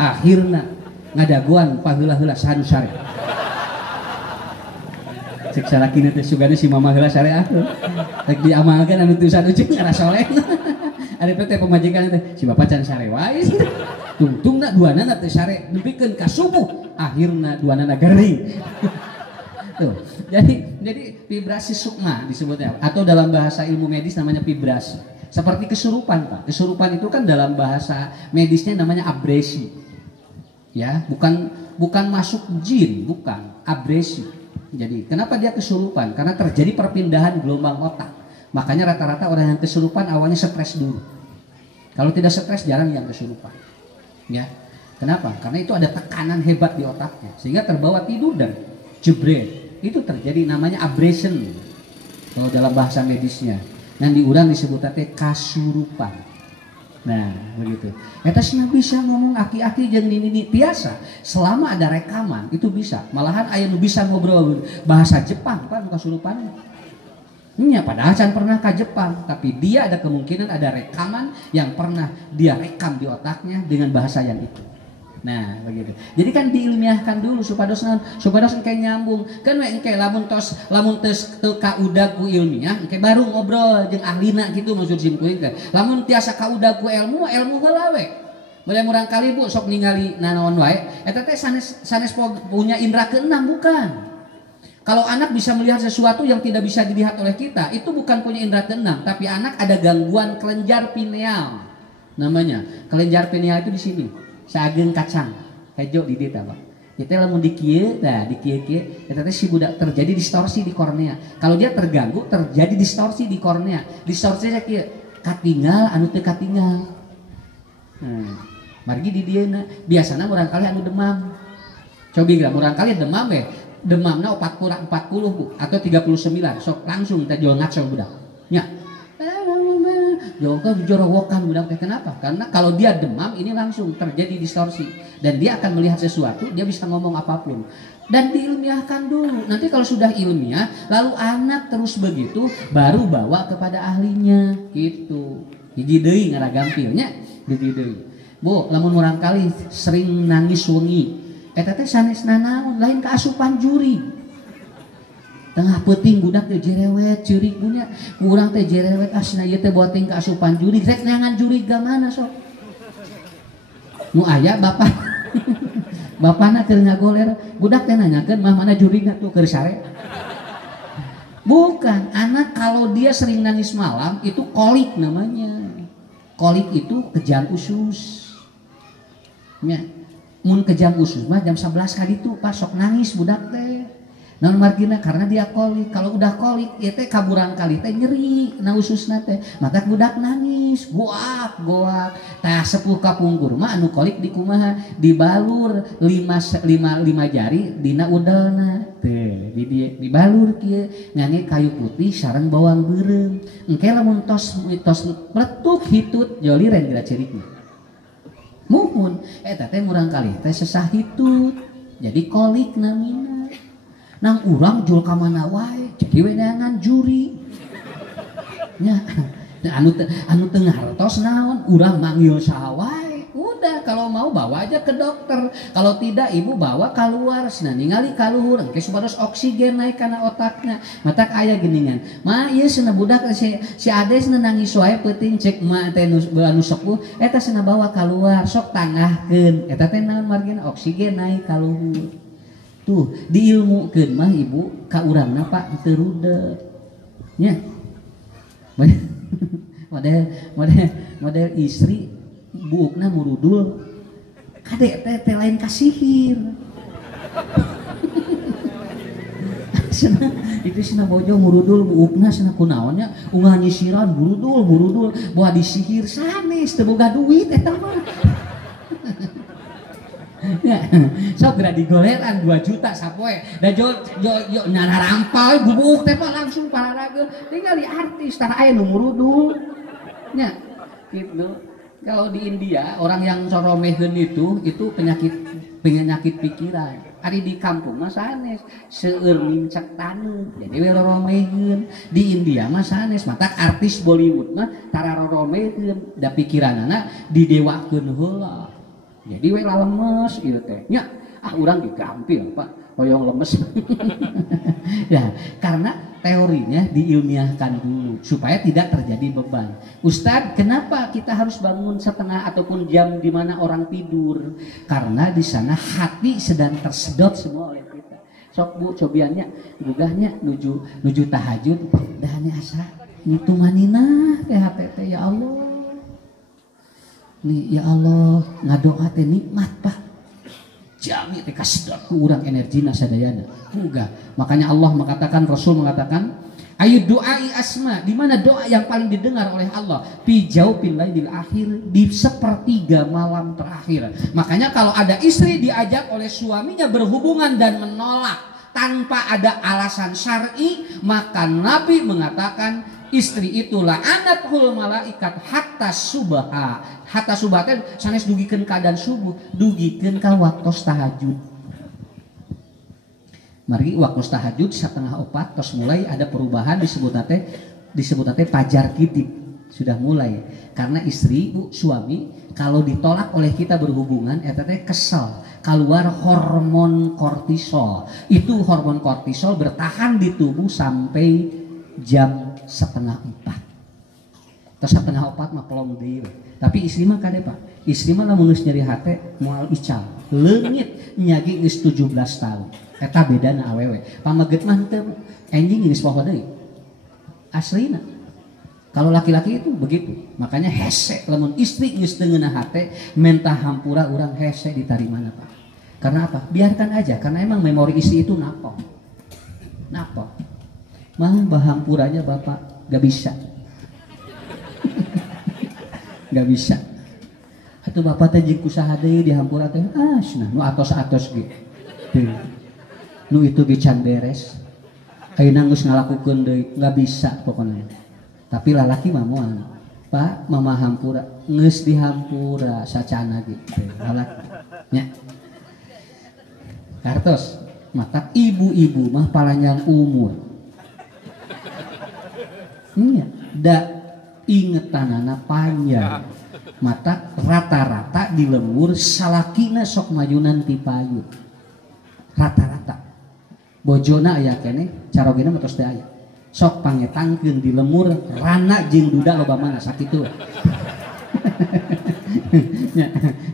akhirna ngadaguan paheula-heula sanu sare cek salakina teh sugana si mama heula sare rek diamalkeun anu teu usan ucu ngarasa solehna ada PT pemajikan teh si bapak can sare wae tungtungna duanana teh sare nepikeun ka subuh akhirna duanana gering tuh jadi vibrasi sukma disebutnya atau dalam bahasa ilmu medis namanya vibrasi seperti kesurupan Pak. Kesurupan itu kan dalam bahasa medisnya namanya abresi ya bukan masuk jin bukan abresi. Jadi kenapa dia kesurupan karena terjadi perpindahan gelombang otak. Makanya rata-rata orang yang kesurupan awalnya stres dulu. Kalau tidak stres jarang yang kesurupan. Ya. Kenapa? Karena itu ada tekanan hebat di otaknya sehingga terbawa tidur dan jebret. Itu terjadi namanya abrasion. Kalau dalam bahasa medisnya. Yang diurang disebut teh kasurupan. Nah, begitu. Eta cenah bisa ngomong aki-aki jeung nini biasa. Selama ada rekaman itu bisa. Malahan aya nu bisa ngobrol bahasa Jepang kan kasurupan. Nya padahal can pernah ke Jepang, tapi dia ada kemungkinan ada rekaman yang pernah dia rekam di otaknya dengan bahasa yang itu. Nah, begitu. Jadi kan diilmiahkan dulu supados kayak nyambung. Kan we engke lamun tos teu kaudag ku ilmiah, engke baru ngobrol jeung ahlina gitu maksud simkuring teh. Lamun tiasa kaudag ku ilmu heula we. Mulai murang kali Bu sok ningali nanaon wae, eta teh sanes punya indra keenam bukan. Kalau anak bisa melihat sesuatu yang tidak bisa dilihat oleh kita, itu bukan punya indera keenam, tapi anak ada gangguan kelenjar pineal. Namanya kelenjar pineal itu di sini, sageung kacang, hejo di dieu Pak. Kita lamun di kieu, nah di kieu eta teh si budak terjadi distorsi di kornea. Kalau dia terganggu terjadi distorsi di kornea. Distorsinya kieu katinggal anu teu katinggal. Margi di dieuna biasana murang kali anu demam. Cobi geura murang kali demam we. Demamna 40 Bu atau 39 sok langsung teh jual ngaco budak. Nya. Juga jorowokan budak teh kenapa? Karena kalau dia demam ini langsung terjadi distorsi dan dia akan melihat sesuatu, dia bisa ngomong apapun. Dan diilmiahkan dulu. Nanti kalau sudah ilmiah, lalu anak terus begitu baru bawa kepada ahlinya gitu. Hiji deui ngaragampilnya, hiji deui. Bu, lamun urang kali sering nangis wengi. Eta teh sanesna naon? Lain kaasupan juri. Tengah peuting budak teh jerewet ceurik punya kurang teh jerewet asna ieu teh boting ka asupan juri rek neangan juri ka mana sok nu aya bapak bapana keur ngagoler budak teh nanyakeun mah mana jurina tuh keur sare bukan anak kalau dia sering nangis malam itu kolik namanya kolik itu kejang usus nya mun kejang usus mah jam 11 kali tuh pas sok nangis budak teh non margina karena dia kolik kalau udah kolik ya teh kaburang kali teh nyeri na ususna teh maka budak nangis goak tah sepuh kapungkur mah anu kolik di kumaha dibalur 5 jari dina udelna teh dibalur kieu ngange kayu putih sareng bawang beureum engke lamun tos pletuk hitut joliren geura ceurikna muhun eta teh murang kali teh sesah hitut jadi kolik namina nang urang jual ka mana wae jadi we neangan juri nya anu teu ngartos naon urang manggil saha wae udah kalau mau bawa aja ke dokter kalau tidak ibu bawa keluar cenah ningali ka luhur engke supados oksigen naik kana otakna matak aya geuningan mah ieu cenah budak si ades nangis wae peuting cek emak teh anu sepuh eta cenah bawa keluar sok tangahkeun eta teh naon margina oksigen naik ka luhur tuh diilmukeun mah ibu ka urangna Pak teu rudek nya model istri buukna murudul kadek teh lain ka sihir itu cenah bojo murudul buukna cenah kunaonnya ungah nyisiran murudul bawa disihir sanes teu boga duit eta mah ya, sok geura digoleran 2 juta sapoe da jo nyana rampal bubuk teh mah langsung pararageun tinggal di artis tah aya nu murudul nya gitu kalau di India orang yang coromeheun itu penyakit pikiran ari di kampung mah sanes seueur mincek tanu jadi we roromeheun di India mah sanes matak artis Bollywood mah tara roromeheun da pikiranana didewakeun heula jadi we lemes ieu teh nya urang digampil Pak hoyong lemes ya karena teorinya diilmiahkan dulu supaya tidak terjadi beban. Ustadz kenapa kita harus bangun setengah ataupun jam di mana orang tidur karena di sana hati sedang tersedot semua oleh kita sok bu cobiannya gugahnya nuju tahajud dahnya asa nitu manina THPT ya Allah nih ya Allah ngadoa teh nikmat Pak jami teh kasedot ku urang energina sadayana enggak makanya Allah mengatakan Rasul mengatakan ayu doai asma di mana doa yang paling didengar oleh Allah fi jaubil lailil akhir di sepertiga malam terakhir makanya kalau ada istri diajak oleh suaminya berhubungan dan menolak tanpa ada alasan syar'i maka Nabi mengatakan istri itulah anathul malaikat hatta subaha teh sanes dugikeun keadaan subuh dugikeun ka waktos tahajud mari waktos tahajud 3:30 tos mulai ada perubahan disebut teh fajar kitib sudah mulai karena istri suami kalau ditolak oleh kita berhubungan eta teh kesel keluar hormon kortisol itu hormon kortisol bertahan di tubuh sampai jam 3:30 terus 3:30 mah pelong deui tapi istri mah kade Pak istri mah lamun geus nyeri hate moal ical leungit nyagi geus 17 tahun eta bedana awewe pameget mah teu enjing geus poho deui aslina kalau laki-laki itu begitu makanya hese lamun istri geus teu ngeunah hate mentah hampura urang hese ditarimana Pak Karena apa? Biarkan aja, karena emang memori isi itu napong. Mah bahampuranya bapak gak bisa. Gak bisa. Atau bapak teh jeung kusaha deui di hampura teh cenah nu atos-atos ge. Nu itu ge can beres. Ayeuna geus ngalakukeun deui, gak bisa pokoknya. Tapi lalaki mah moal. Pak, mama hampura geus di hampura sacana ge. Lalaki. Nya. Kartos mata ibu-ibu mah palanjang umur. Iya, da ingetanana panjang. Mata rata-rata di lembur salakina sok majunan ti payut. Rata-rata. Bojona aya keneh, carogina mah tos teu aya. Sok pangetangkeun di lemur rana jeung duda loba mana sakitu.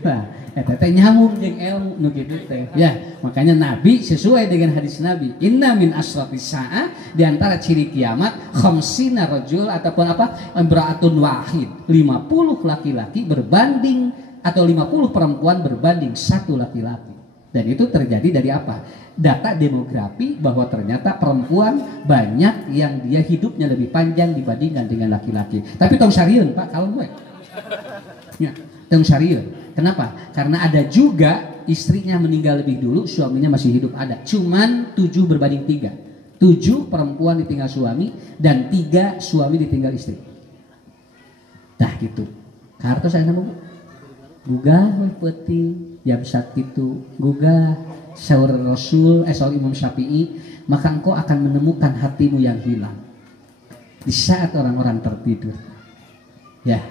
Nah, eta teh nyambung jeung ilmu nu kitu teh. Ya, makanya Nabi sesuai dengan hadis Nabi, inna min asratis saah, di antara ciri kiamat khamsina rajul ataupun apa? Imra'atun wahid. 50 laki-laki berbanding atau 50 perempuan berbanding satu laki-laki. Dan itu terjadi dari apa? Data demografi bahwa ternyata perempuan banyak yang dia hidupnya lebih panjang dibandingkan dengan laki-laki. Tapi tong sarieun Pak, kalem we. Ya, tong sarieun. Kenapa? Karena ada juga istrinya meninggal lebih dulu, suaminya masih hidup ada. Cuman 7 berbanding 3. 7 perempuan ditinggal suami dan 3 suami ditinggal istri. Nah gitu. Kartos saya nama gugah peti jam saat itu gugah saur Rasul saur Imam Syafi'i, maka engkau akan menemukan hatimu yang hilang di saat orang-orang tertidur. Ya,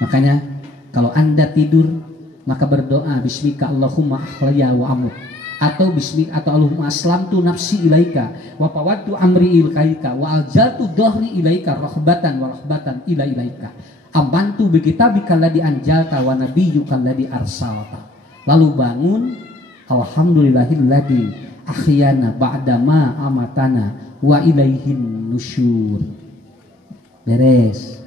makanya kalau Anda tidur maka berdoa bismika Allahumma ahlaya wa amut, atau bismika atau Allahumma aslamtu nafsi ilaika wa fawwadtu amri ilaika wa aljatu dhahri ilaika rahbatan wa rahbatan ilaika amantu bi kitabika alladzi anjalta wa nabiyyuka alladzi arsalta. Lalu bangun alhamdulillahilladzi ahyana ba'dama amatana wa ilaihin nusyur. Beres.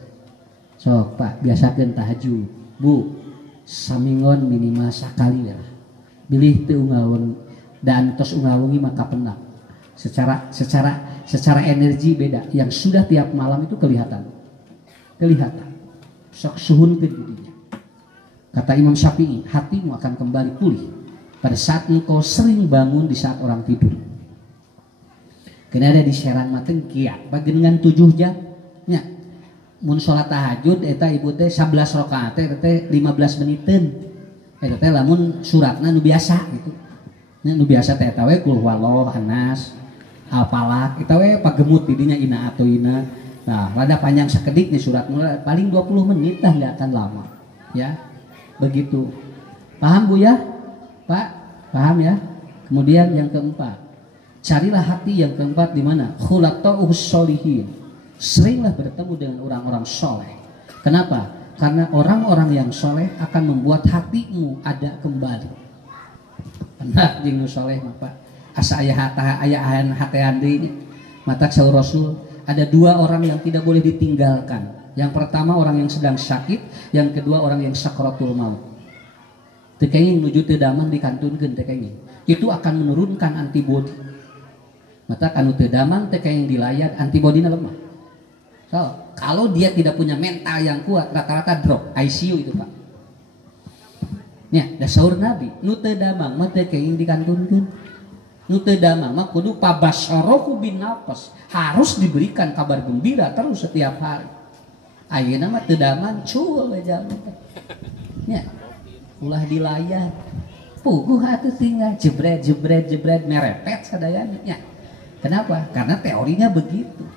Sok Pak, biasakeun tahajud. Bu, samingon minimal sakali ya. Bilih teu ungawung dan tos ungawungi maka penak. Secara energi beda. Yang sudah tiap malam itu kelihatan. Sok suhunkeun dirinya. Kata Imam Syafi'i, hatimu akan kembali pulih pada saat engkau sering bangun di saat orang tidur. Kena ada di Serang Mateng kiat bageungan 7 jam nya. Mun salat tahajud eta ibu teh 11 rakaat teh 15 meniteun. Eta teh lamun suratna nu biasa gitu. Nya nu biasa teh eta we qul huwallahu anas, Al-Falaq, eta we pagemut di dinya ina atau ina. Nah, rada panjang sakedik nih surat mulai paling 20 menit dah, nggak akan lama. Ya. Begitu. Paham Bu ya? Pak, paham ya? Kemudian yang keempat, carilah hati yang keempat di mana? Khulaqa'us sholihin. Seringlah bertemu dengan orang-orang soleh. Kenapa? Karena orang-orang yang soleh akan membuat hatimu ada kembali. Benar jeung nu soleh mah Pak. Asa aya hatean deui mata saur Rasul. Ada 2 orang yang tidak boleh ditinggalkan. Yang pertama orang yang sedang sakit, yang kedua orang yang sakratul maut. Teu kenging nuju teu daman dikantunkeun teu kenging. Itu akan menurunkan antibodi. Mata kanu teu daman teu kenging dilayat, antibodina lemah. So, kalau dia tidak punya mental yang kuat, rata-rata drop ICU itu Pak. Nya, da saur Nabi, nu teu damang mah teu kenging dikantunkeun. Nu teu damang mah kudu pabasyarahu bin nafas, harus diberikan kabar gembira terus setiap hari. Ayeuna mah teu damang cul we jalma teh. Nya, ulah dilayat. Puguh atuh tinggal jebret merepet sadayana nya. Kenapa? Karena teorinya begitu.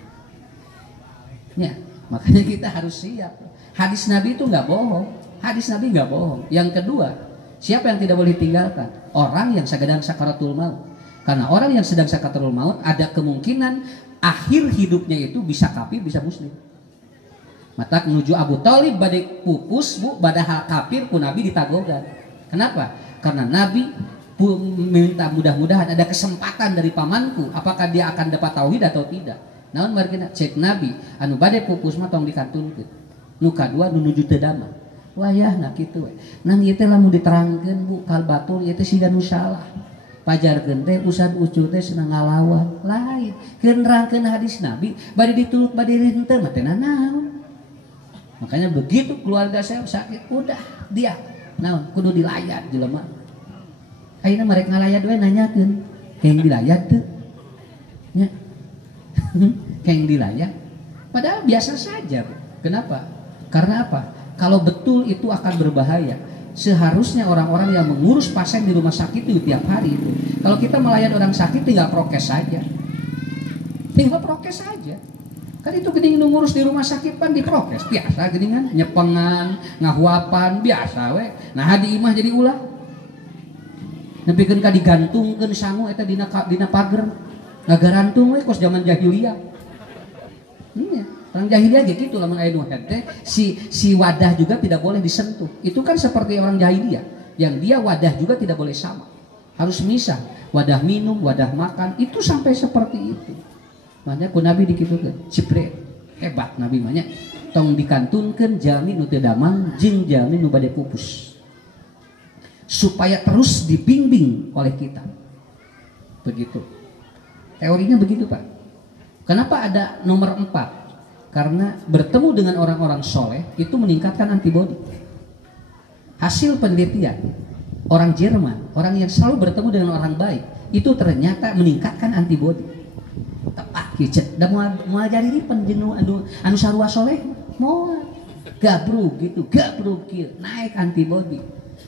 Ya, makanya kita harus siap. Hadis Nabi itu nggak bohong. Hadis Nabi nggak bohong. Yang kedua, siapa yang tidak boleh tinggalkan? Orang yang sedang sakaratul maut. Karena orang yang sedang sakaratul maut ada kemungkinan akhir hidupnya itu bisa kafir, bisa muslim. Mata menuju Abu Thalib badai pupus Bu, badahal kafir ku Nabi ditagogan. Kenapa? Karena Nabi minta mudah-mudahan ada kesempatan dari pamanku, apakah dia akan dapat tauhid atau tidak. Namun margina cek Nabi anu bade pupus mah tong dikantunkeun. Nu kadua nu nuju teu damang. wayah nah gitu we. Nang ieu teh lamun diterangkeun Bu kal batur ieu teh siga nu salah. Pajarkeun teh usad ucu teh senang ngalawan lain. Keun nerangkeun hadis Nabi bade ditulut bade rinteu mah teh naon. Makanya begitu keluarga saya sakit udah dia naon kudu dilayat jelema. Ayeuna mereka ngalayat we nanyakeun, "Keng dilayat teu?" Nya. Keng dilayat. Padahal biasa saja. Kenapa? Karena apa? Kalau betul itu akan berbahaya. Seharusnya orang-orang yang mengurus pasien di rumah sakit itu tiap hari itu. Kalau kita melayani orang sakit tinggal prokes saja. Tinggal prokes saja. Kan itu geuning ngurus di rumah sakit pan diprokes biasa geuningan nyepengan, ngahuapan biasa we. Nah di imah jadi ulah. Nepikeun ka digantungkeun sangu eta dina pager. Ngagarantung we kos zaman jahiliyah. Iya. Orang jahiliyah aja gitu lamun aya nu hete si wadah juga tidak boleh disentuh. Itu kan seperti orang jahiliyah yang dia wadah juga tidak boleh sama. Harus misah. Wadah minum, wadah makan itu sampai seperti itu. Makanya ku Nabi dikitukeun. Jibril hebat Nabi mah nya. Tong dikantunkeun jalmi nu teu damang jeung jalmi nu bade pupus. Supaya terus dibimbing oleh kita. Begitu. Teorinya begitu, Pak. Kenapa ada nomor 4? Karena bertemu dengan orang-orang soleh itu meningkatkan antibodi. Hasil penelitian orang Jerman, orang yang selalu bertemu dengan orang baik itu ternyata meningkatkan antibodi. Tepat kicet, dah mau jadi penjenu anu sarua soleh, mau gabrug gitu, gabrug kieu, naik antibodi.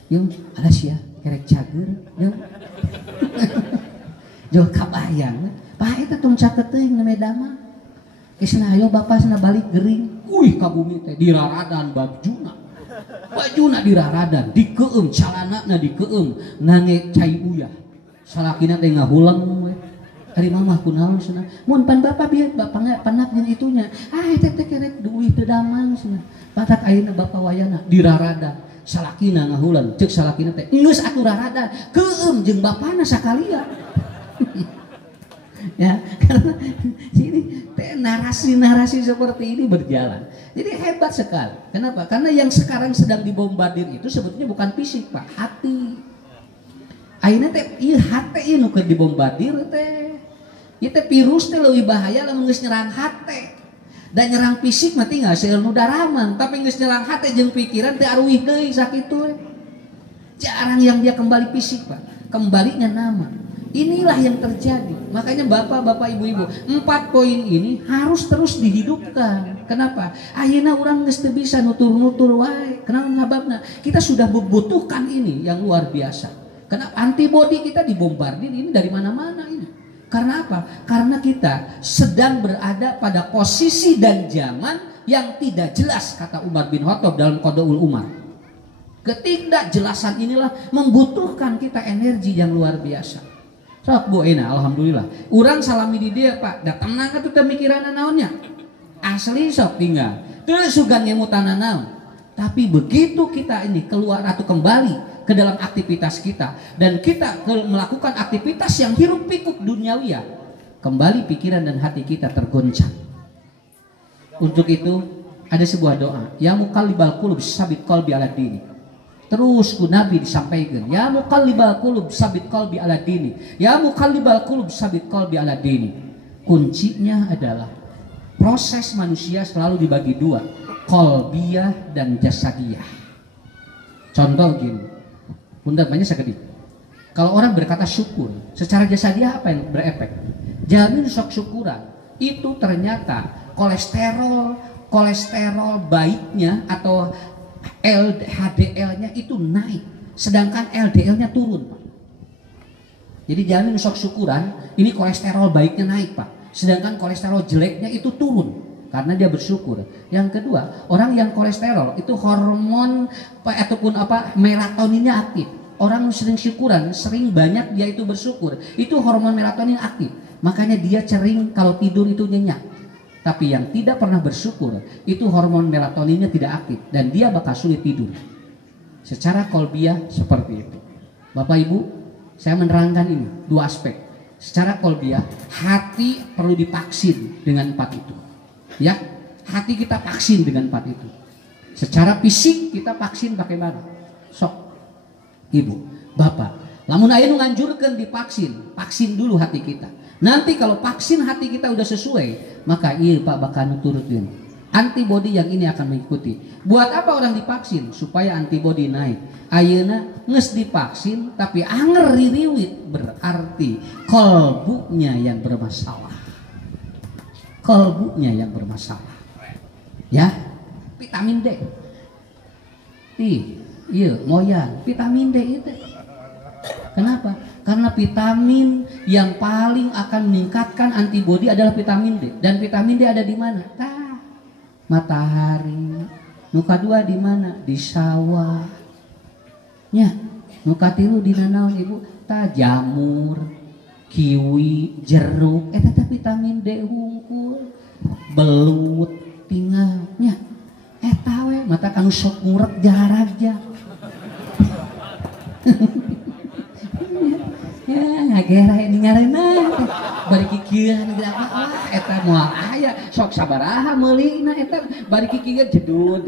Yung ada sia kerek cager, yung jauh kabayang, pak eta tong caket teuing na medama. Kisna ayo bapak sana balik gering, ka bumi teh diraradan bajuna diraradan, dikeum calanana dikeum, nange cai uyah, salakina teh ngahulang we, hari mamah kunaon sana, mun pan bapak biar bapak panak jeung itunya, eta teh kerek duit teu damang sana, patak ayeuna bapak wayana diraradan, salakina ngahulang, ceuk salakina teh, geus atuh raradan, keum jeung bapana sakalian. Ya, karena ini narasi-narasi seperti ini berjalan. Jadi hebat sekali. Kenapa? Karena yang sekarang sedang dibombardir itu sebetulnya bukan fisik, Pak, hati. Akhirnya teh ieu hati ieu nu keur dibombardir teh. Ieu teh virus teh leuwih bahaya lamun geus nyerang hati. Dan nyerang fisik mah tinggal seueur nu daraman, tapi geus nyerang hati jeung pikiran teh aruwih deui sakitu. Jarang yang dia kembali fisik, Pak. Kembalinya nama. Inilah yang terjadi. Makanya bapak-bapak, ibu-ibu, 4 poin ini harus terus dihidupkan. Kenapa? Ayeuna urang geus teu bisa nutur-nutur wae. Kenapa sababna? Kita sudah membutuhkan ini yang luar biasa. Karena antibodi kita dibombardir ini dari mana-mana ini. Karena apa? Karena kita sedang berada pada posisi dan zaman yang tidak jelas, kata Umar bin Khattab dalam Qadaul Umar. Ketidakjelasan inilah membutuhkan kita energi yang luar biasa. Sok Bu Ena, alhamdulillah. Urang salami di dia Pak, da tenang atuh teh mikiranna naonnya. Asli sok tinggal. Teu sugan ngemutanna naon. Tapi begitu kita ini keluar atau kembali ke dalam aktivitas kita dan kita melakukan aktivitas yang hiruk pikuk duniawiya, kembali pikiran dan hati kita tergoncang. Untuk itu ada sebuah doa, ya muqallibal qulub sabit qalbi ala dini. Terus ku Nabi disampaikan, ya muqallibal qulub sabit qalbi ala dini, ya muqallibal qulub sabit qalbi ala dini. Kuncinya adalah proses manusia selalu dibagi dua, qalbiyah dan jasadiyah. Contoh gini, punten banyak sakit. Kalau orang berkata syukur, secara jasadiah apa yang berefek? Jamin sok syukuran itu ternyata kolesterol baiknya atau HDL-nya itu naik, sedangkan LDL-nya turun, Pak. Jadi jamin sok syukuran, ini kolesterol baiknya naik, Pak, sedangkan kolesterol jeleknya itu turun karena dia bersyukur. Yang kedua, orang yang kolesterol itu hormon ataupun melatoninnya aktif. Orang sering syukuran, sering banyak dia itu bersyukur, itu hormon melatonin aktif. Makanya dia sering kalau tidur itu nyenyak. Tapi yang tidak pernah bersyukur itu hormon melatoninnya tidak aktif dan dia bakal sulit tidur. Secara kolbiah seperti itu. Bapak Ibu, saya menerangkan ini dua aspek. Secara kolbiah, hati perlu divaksin dengan 4 itu. Ya, hati kita vaksin dengan 4 itu. Secara fisik kita vaksin pakai mana? Sok, ibu, bapak, lamun aya nu nganjurkeun divaksin, vaksin dulu hati kita. Nanti kalau vaksin hati kita udah sesuai, maka iya Pak bakal nuturutin. Antibody yang ini akan mengikuti. Buat apa orang divaksin? Supaya antibody naik. Ayeuna nges divaksin tapi anger ririwit, berarti kolbunya yang bermasalah. Kolbunya yang bermasalah. Ya, vitamin D. Iya, moyan, vitamin D itu. Kenapa? Karena vitamin yang paling akan meningkatkan antibodi adalah vitamin D. Dan vitamin D ada di mana? Tah, matahari. Nuka dua di mana? Di sawah. Nya, nuka tilu di nanaon ibu? Tah, jamur, kiwi, jeruk. Eta vitamin D hungkul. Belut, tinggalnya. Eta we, mata kanu sok ngurek jaraja. Ya ngagera ini ngarena bari kikieuan geura eta moal aya sok sabaraha meulina eta bari kikieuan jedut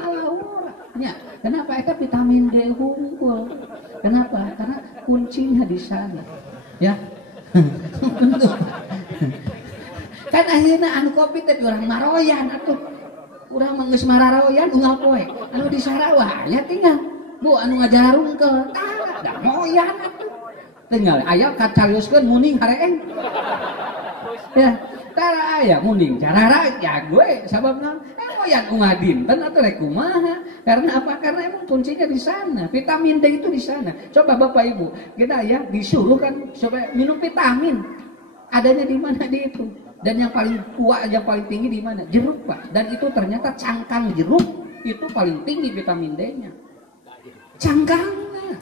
laur nya. Kenapa eta vitamin D hungkul? Kenapa? Karena kuncinya di sana ya. Kan akhirnya anu kopi teh urang maroyan atuh, urang mah geus mararoyan unggal poe anu di Sarawak ya tinggal bu anu ngajarungkeun tah da moyan atuh tinggal aya kacarioskeun muning hareeng ya tara aya muning carara ya gue sababna moyan unggal dinten atuh rek kumaha. Karena apa? Karena emang kuncinya di sana, vitamin D itu di sana. Coba Bapak Ibu kita ya disuruh kan coba minum vitamin, adanya di mana di itu. Dan yang paling kuat, yang paling tinggi di mana? Jeruk Pak. Dan itu ternyata cangkang jeruk itu paling tinggi vitamin D-nya. Cangkangnya.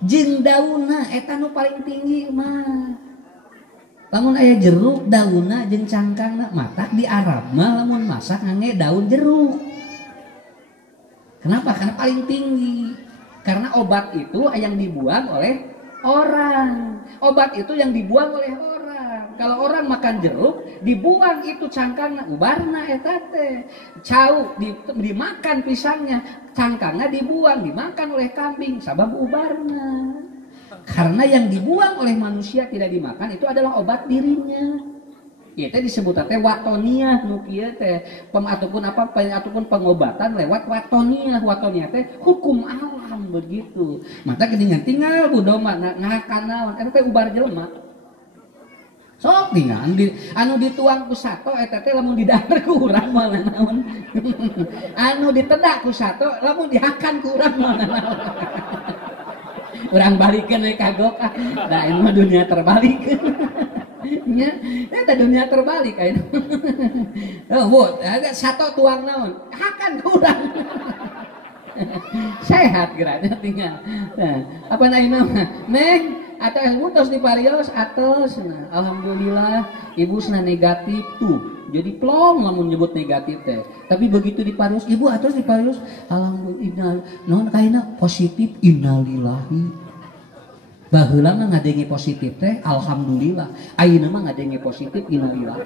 Jeung daunna eta nu paling tinggi mah. Lamun aya jeruk daunna jeung cangkangna mata di Arab mah lamun masak ngangge daun jeruk. Kenapa? Karena paling tinggi. Karena obat itu yang dibuang oleh orang. Obat itu yang dibuang oleh orang. Kalau orang makan jeruk, dibuang itu cangkangnya, ubarna eta teh. Cau dimakan pisangnya, cangkangnya dibuang, dimakan oleh kambing, sabab ubarna. Karena yang dibuang oleh manusia tidak dimakan itu adalah obat dirinya. Itu disebut teh watonia nu kieu teh ataupun pengobatan lewat watonia. Watonia teh hukum alam begitu. Mata geuningan tinggal budoma ngakan naon eta teh ubar jelema. Sok tinggal anu dituang ku sato eta teh lamun didahar ku urang mah naon. Anu ditedak ku sato lamun dihakan ku urang mah naon. Urang balikeun we kagok. Da ini mah dunia terbalik. Nya eta dunia terbalik ayeuna. Oh, ada sato tuang naon? Hakan kurang. Sehat geraknya tinggal. Nah, apa ayeuna mah? Neng, atuh ngutos di parios atos. Nah, alhamdulillah ibu sana negatif tuh. Jadi plong lamun nyebut negatif teh. Tapi begitu di parios, ibu atos di parios alhamdulillah naon kaina positif innalillahi. Baheula mah ngadengi positif teh alhamdulillah. Ayeuna mah ngadengi positif innalillahi.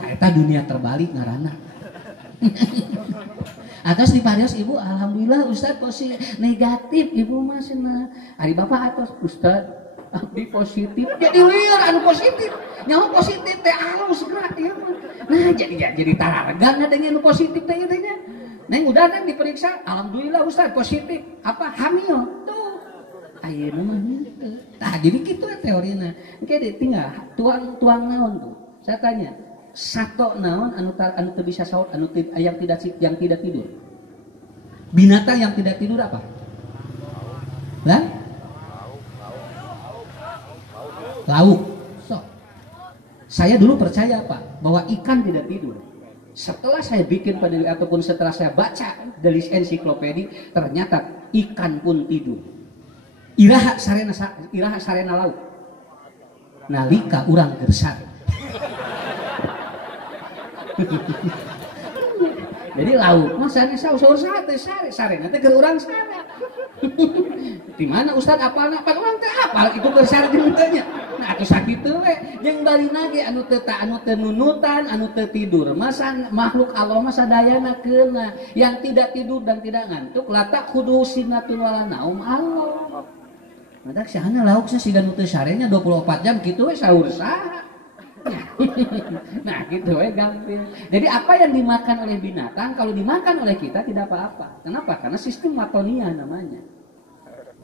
Nah, eta dunia terbalik ngaranna. Atas di parios ibu alhamdulillah Ustaz positif negatif ibu mah cenah. Ari bapak atos Ustaz abdi positif. Jadi lieur anu positif. Nyaho positif teh alus gerak ieu mah. Nah jadi tararga ngadengi anu positif teh ieu teh nya. Neng udah kan diperiksa alhamdulillah Ustaz positif. Apa hamil? Tuh. Ayeuna mah henteu. Tah jadi kitu teorina. Engke tinggal tuang naon tuh. Saya tanya, sato naon anu teu bisa saur anu yang tidak tidur. Binatang yang tidak tidur apa? Lah? Lauk. So. Saya dulu percaya Pak bahwa ikan tidak tidur. Setelah saya bikin ataupun setelah saya baca dari ensiklopedia, ternyata ikan pun tidur. Iraha sarena lauk. Nalika urang gersat. Jadi lauk mah sanes saur sate sare nanti keur urang sare. Di mana Ustad apalna? Pan urang teh apal itu besar jeung teh nya. Nah atuh sakitu we jeung barina ge anu teu nunutan, anu teu tidur. Masa makhluk Allah mah sadayana keuna. Yang tidak tidur dan tidak ngantuk latak kudu sinatun wala naum Allah. Matak sahana lauk sida nu teu sarenya 24 jam kitu we saur saha. Nah gitu we gampil. Jadi apa yang dimakan oleh binatang kalau dimakan oleh kita tidak apa-apa. Kenapa? Karena sistem matonia namanya.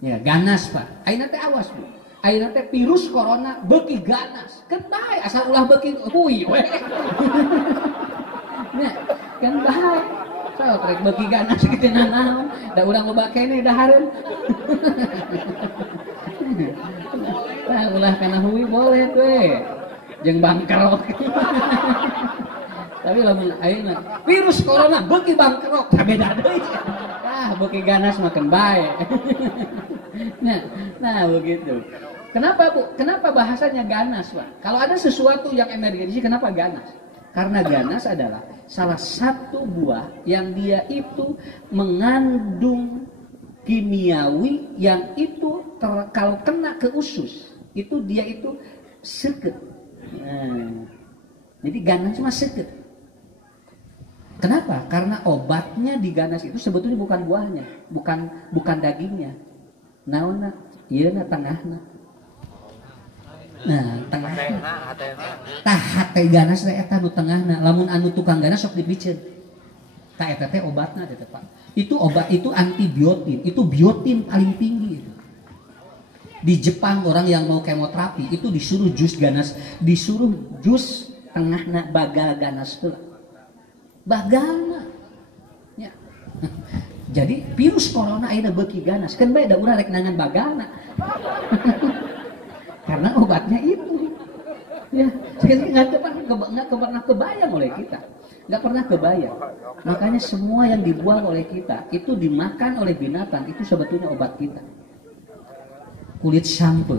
Ya ganas Pak. Ayeuna teh awas Bu. Ayeuna teh virus corona beuki ganas. Kan bae asal ulah beuki huy we. Nya kan bae. Sao rek beuki ganas kitu naon. Da urang loba keneh dahareun. Tah ulah kana huy boleh we. Jeung bangkrok. Tapi lamun ayeuna virus corona beuki bangkrok beda deui. Beuki ganas makan bae. Nah begitu. Kenapa Bu? Kenapa bahasanya ganas Pak? Kalau ada sesuatu yang emergensi kenapa ganas? Karena ganas adalah salah satu buah yang dia itu mengandung kimiawi yang itu kalau kena ke usus itu dia itu seket. Nah, jadi ganas cuma seket. Kenapa? Karena obatnya di ganas itu sebetulnya bukan buahnya, bukan dagingnya. Naonna ieuna tengahna. Nah, tengahna. Tah hate ganas teh eta nu tengahna. Lamun anu tukang ganas sok dipicen. Tah eta teh obatna teh Pak. Itu obat itu antibiotin, itu biotin paling tinggi itu. Di Jepang orang yang mau kemoterapi itu disuruh jus ganas, disuruh jus tengahna bagal ganas tuh. Bagalna. Ya. Jadi virus corona ayeuna beuki ganas. Kan bae da urang rek nangan bagalna. Karena obatnya itu. Ya, sekali enggak pernah kebayang oleh kita. Enggak pernah kebayang. Makanya semua yang dibuang oleh kita itu dimakan oleh binatang itu sebetulnya obat kita. Kulit sampe.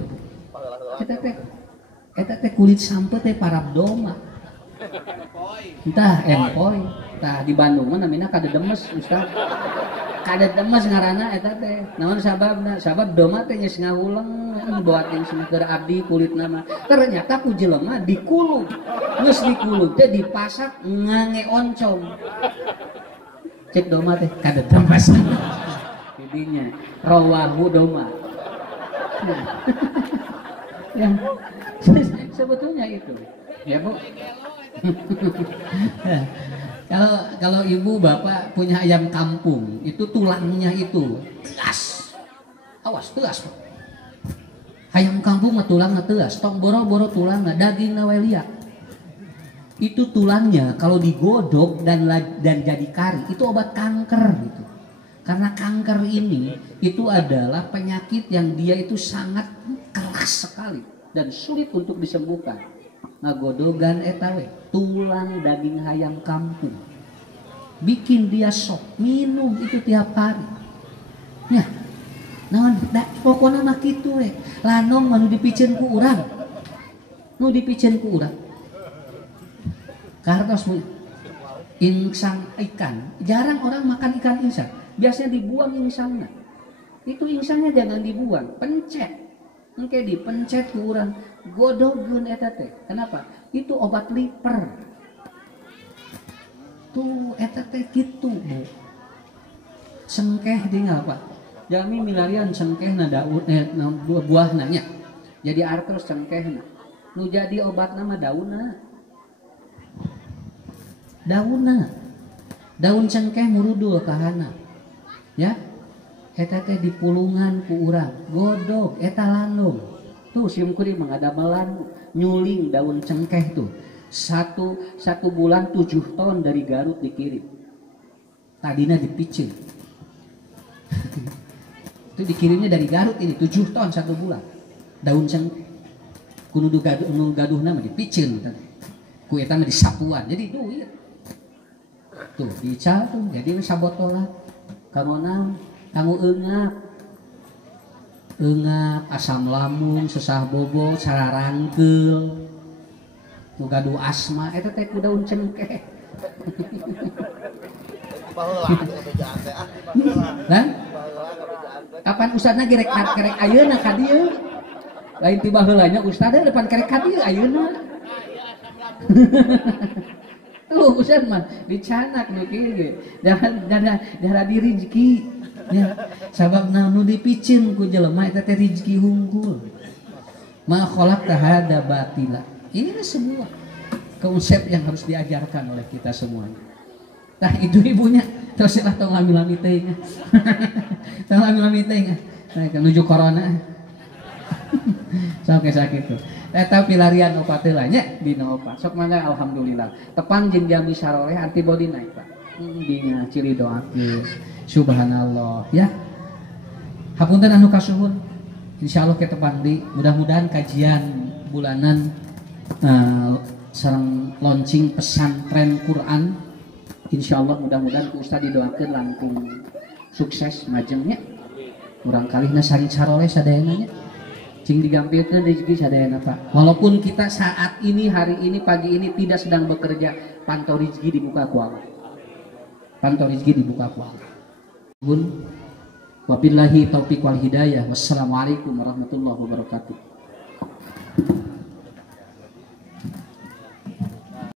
Eta teh kulit sampe teh parabdoma. Entah empoy, tah di Bandung mah namina kadedemes Ustaz. Kadedemes ngaranna eta teh. Naon sababna? Sabab doma teh geus ngahuleng dibawakeun cenah keur abdi kulitna mah. Ternyata ku jelema dikulub. Geus dikulub teh dipasak ngange oncom. Cek doma teh kadedemes. Didinya rawahu doma. Ya. Sebetulnya itu. Ya Bu. Kalau ibu bapak punya ayam kampung itu tulangnya itu teas, awas teas. Ayam kampung mah tulangnya teas, tong boro-boro tulangnya dagingnya we liat. Itu tulangnya kalau digodok dan jadi kari itu obat kanker gitu. Karena kanker ini itu adalah penyakit yang dia itu sangat keras sekali dan sulit untuk disembuhkan. Ngagodogan eta we tulang daging hayam kampung bikin dia sok minum itu tiap hari ya naon pokoknya mah kitu we lanong mah nu dipicen ku urang kartos insang ikan jarang orang makan ikan insang biasanya dibuang insangnya itu insangnya jangan dibuang pencet engke dipencet ku urang godogeun eta teh. Kenapa? Itu obat liver. Tuh eta teh kitu, Bu. Sengkeh tinggal, Pak. Jami milarian sengkehna daun buahna nya. Jadi artros sengkehna. Nu jadi obatna mah daunna. Daun sengkeh murudul kahana. Ya. Eta teh dipulungan ku urang, godog eta landung. Tuh sim kuring mangadamelan nyuling daun cengkeh tuh. Satu bulan 7 ton dari Garut dikirim. Tadinya dipicil. Itu dikirimnya dari Garut ini 7 ton 1 bulan. Daun cengkeh. Kudu gaduhna mah dipicil ku eta mah disapuan. Jadi duit. Tuh dical tuh jadi sabotolan. Kamu naon? Kamu engap asam lambung sesah bobot sararangkeul nu gaduh asma eta teh ku daun cengkeh. Kapan ustadna gerek kerek ayeuna ka dieu lain tiba heulanya ustadna depan kerek ka dieu ayeuna tuh ustad mah dicanak nu kieu jangan di rezeki ya sababna nu dipicin ku jelema eta teh rezeki hunggul ma khalaqta hada batila. Ini semua konsep yang harus diajarkan oleh kita semuanya. Nah itu ibunya terus lah tong lami-lami teh tong lami-lami teh nah menuju corona sok sakit tuh eta pilarian opat teh nya dina opat sok mangga alhamdulillah tepang jeung jami saroleh antibody naik Pak dina ciri doakeun subhanallah ya hapunten anu kasuhun insyaallah kita pandi mudah-mudahan kajian bulanan sareng launching pesantren Quran insyaallah mudah-mudahan ku Ustaz didoakeun langkung sukses majengnya urang kalihna sari caroleh sadayana nya cing digampilkeun rezeki sadayana Pak walaupun kita saat ini hari ini pagi ini tidak sedang bekerja pantau rezeki dibuka ku Allah pantau rezeki dibuka ku Allah bun wabillahi taufiq wal hidayah wassalamualaikum warahmatullahi wabarakatuh.